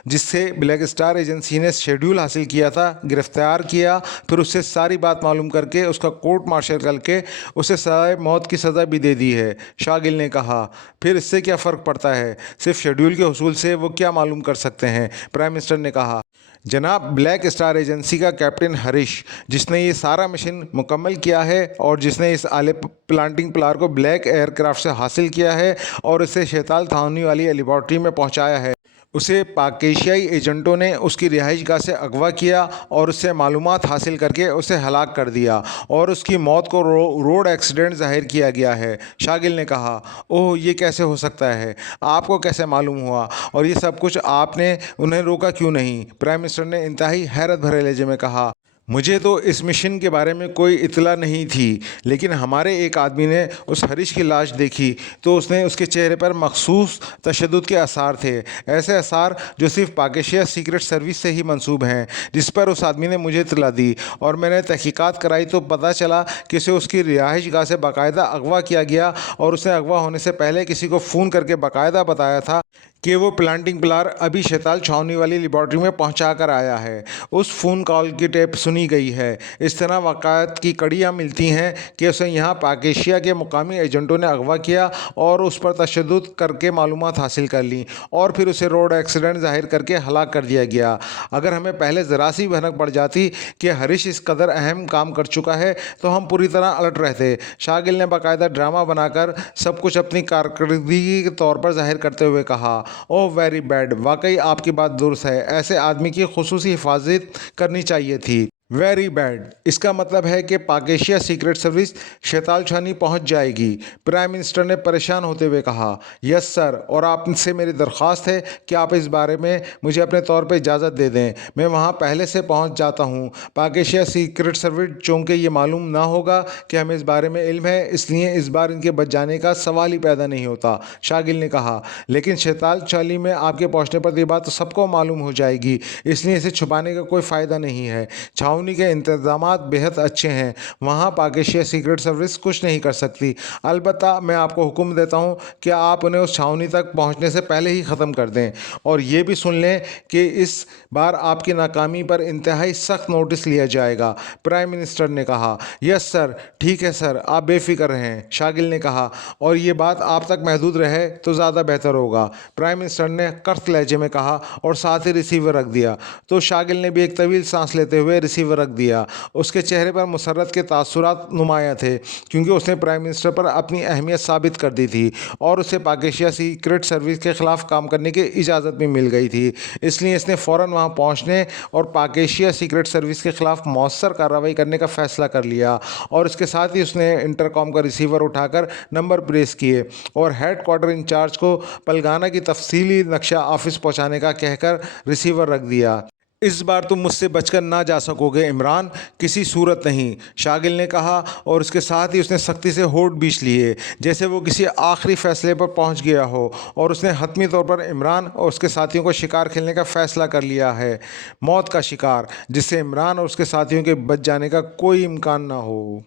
जिससे ब्लैक स्टार एजेंसी ने शेड्यूल हासिल किया था, गिरफ्तार किया। फिर उससे सारी बात मालूम करके उसका कोर्ट मार्शल करके उसे सजाए मौत की सज़ा भी दे दी है। शागिल ने कहा, फिर इससे क्या फ़र्क पड़ता है? सिर्फ शेड्यूल के हुसूल से वो क्या मालूम कर सकते हैं? प्राइम मिनिस्टर ने कहा, जनाब, ब्लैक स्टार एजेंसी का कैप्टन हरीश, जिसने ये सारा मिशन मुकम्मल किया है और जिसने इस आले प्लांटिंग प्लार को ब्लैक एयरक्राफ्ट से हासिल किया है और इसे शैताल थावनी वाली लेबॉर्ट्री में पहुंचाया है, उसे पाक एशियाई एजेंटों ने उसकी रिहाइशगाह से अगवा किया और उससे मालूमात हासिल करके उसे हलाक कर दिया और उसकी मौत को रोड एक्सीडेंट जाहिर किया गया है। शागिल ने कहा, ओह, ये कैसे हो सकता है? आपको कैसे मालूम हुआ? और ये सब कुछ आपने उन्हें रोका क्यों नहीं? प्राइम मिनिस्टर ने इंतहाई हैरत भरे लहजे में कहा, मुझे तो इस मिशन के बारे में कोई इत्तला नहीं थी, लेकिन हमारे एक आदमी ने उस हरीश की लाश देखी तो उसने उसके चेहरे पर मखसूस तशद्दुद के आसार थे, ऐसे आसार जो सिर्फ पाक एशिया सीक्रेट सर्विस से ही मंसूब हैं, जिस पर उस आदमी ने मुझे इत्तला दी और मैंने तहकीकात कराई तो पता चला कि उसे उसकी रिहाइशगाह से बाकायदा अगवा किया गया और उसने अगवा होने से पहले किसी को फ़ोन करके बाकायदा बताया था कि वो प्लांटिंग प्लार अभी शैताल छावनी वाली लेबॉर्ट्री में पहुंचा कर आया है। उस फ़ोन कॉल की टेप सुनी गई है। इस तरह वाक़यात की कड़ियाँ मिलती हैं कि उसे यहाँ पाक एशिया के मुकामी एजेंटों ने अगवा किया और उस पर तशद्दुद करके मालूमात हासिल कर ली और फिर उसे रोड एक्सीडेंट ज़ाहिर करके हलाक कर दिया गया। अगर हमें पहले ज़रा सी भनक पड़ जाती कि हरीश इस कदर अहम काम कर चुका है तो हम पूरी तरह अलर्ट रहते। शागिल ने बाकायदा ड्रामा बनाकर सब कुछ अपनी कारकर्दगी के तौर पर जाहिर करते हुए कहा, ओह वेरी बैड, वाकई आपकी बात दुरुस्त है, ऐसे आदमी की खुसूसी हिफाजत करनी चाहिए थी। वेरी बैड, इसका मतलब है कि पाक एशिया सीक्रेट सर्विस शैताल छानी पहुंच जाएगी। प्राइम मिनिस्टर ने परेशान होते हुए कहा, यस सर, और आपसे मेरी दरख्वास्त है कि आप इस बारे में मुझे अपने तौर पर इजाज़त दे दें। मैं वहां पहले से पहुंच जाता हूं। पाक एशिया सीक्रेट सर्विस चूँकि ये मालूम ना होगा कि हमें इस बारे में इल्म है, इसलिए इस बार इनके बच जाने का सवाल ही पैदा नहीं होता। शागिल ने कहा, लेकिन शैताल छानी में आपके पहुँचने पर यह बात तो सबको मालूम हो जाएगी, इसलिए इसे छुपाने का कोई फ़ायदा नहीं है। छावनी के इंतज़ामात बेहद अच्छे हैं, वहाँ पाक एशिया सीक्रेट सर्विस कुछ नहीं कर सकती। अलबत्ता मैं आपको हुक्म देता हूँ कि आप उन्हें उस छावनी तक पहुँचने से पहले ही ख़त्म कर दें और ये भी सुन लें कि इस बार आपकी नाकामी पर इंतहाई सख्त नोटिस लिया जाएगा। प्राइम मिनिस्टर ने कहा, यस सर, ठीक है सर, आप बेफिक्र रहें। शागिल ने कहा, और ये बात आप तक महदूद रहे तो ज़्यादा बेहतर होगा। प्राइम मिनिस्टर ने कर्क लहजे में कहा और साथ ही रिसीवर रख दिया। तो शागिल ने भी एक तवील सांस लेते हुए रिसीवर रख दिया। उसके चेहरे पर मुसर्रत के तासुरात नुमाया थे, क्योंकि उसने प्राइम मिनिस्टर पर अपनी अहमियत साबित कर दी थी और उसे पाक एशिया सीक्रेट सर्विस के ख़िलाफ़ काम करने की इजाज़त भी मिल गई थी। इसलिए इसने फ़ौरन वहां पहुंचने और पाक एशिया सीक्रेट सर्विस के ख़िलाफ़ मौसर कार्रवाई करने का फ़ैसला कर लिया और इसके साथ ही उसने इंटरकॉम का रिसीवर उठाकर नंबर प्रेस किए और हेड क्वार्टर इंचार्ज को पलगाना की तफसीली नक्शा ऑफिस पहुँचाने का कहकर रिसीवर रख दिया। इस बार तुम मुझसे बचकर ना जा सकोगे इमरान, किसी सूरत नहीं, शागिल ने कहा और उसके साथ ही उसने सख्ती से होठ बीछ लिए, जैसे वो किसी आखिरी फैसले पर पहुंच गया हो और उसने हतमी तौर पर इमरान और उसके साथियों को शिकार खेलने का फ़ैसला कर लिया है, मौत का शिकार, जिससे इमरान और उसके साथियों के बच जाने का कोई इम्कान ना हो।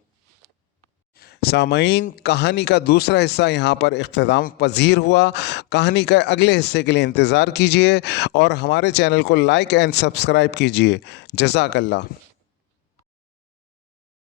सामईन, कहानी का दूसरा हिस्सा यहाँ पर इख्तिताम पजीर हुआ। कहानी के अगले हिस्से के लिए इंतज़ार कीजिए और हमारे चैनल को लाइक एंड सब्सक्राइब कीजिए। जज़ाकल्लाह।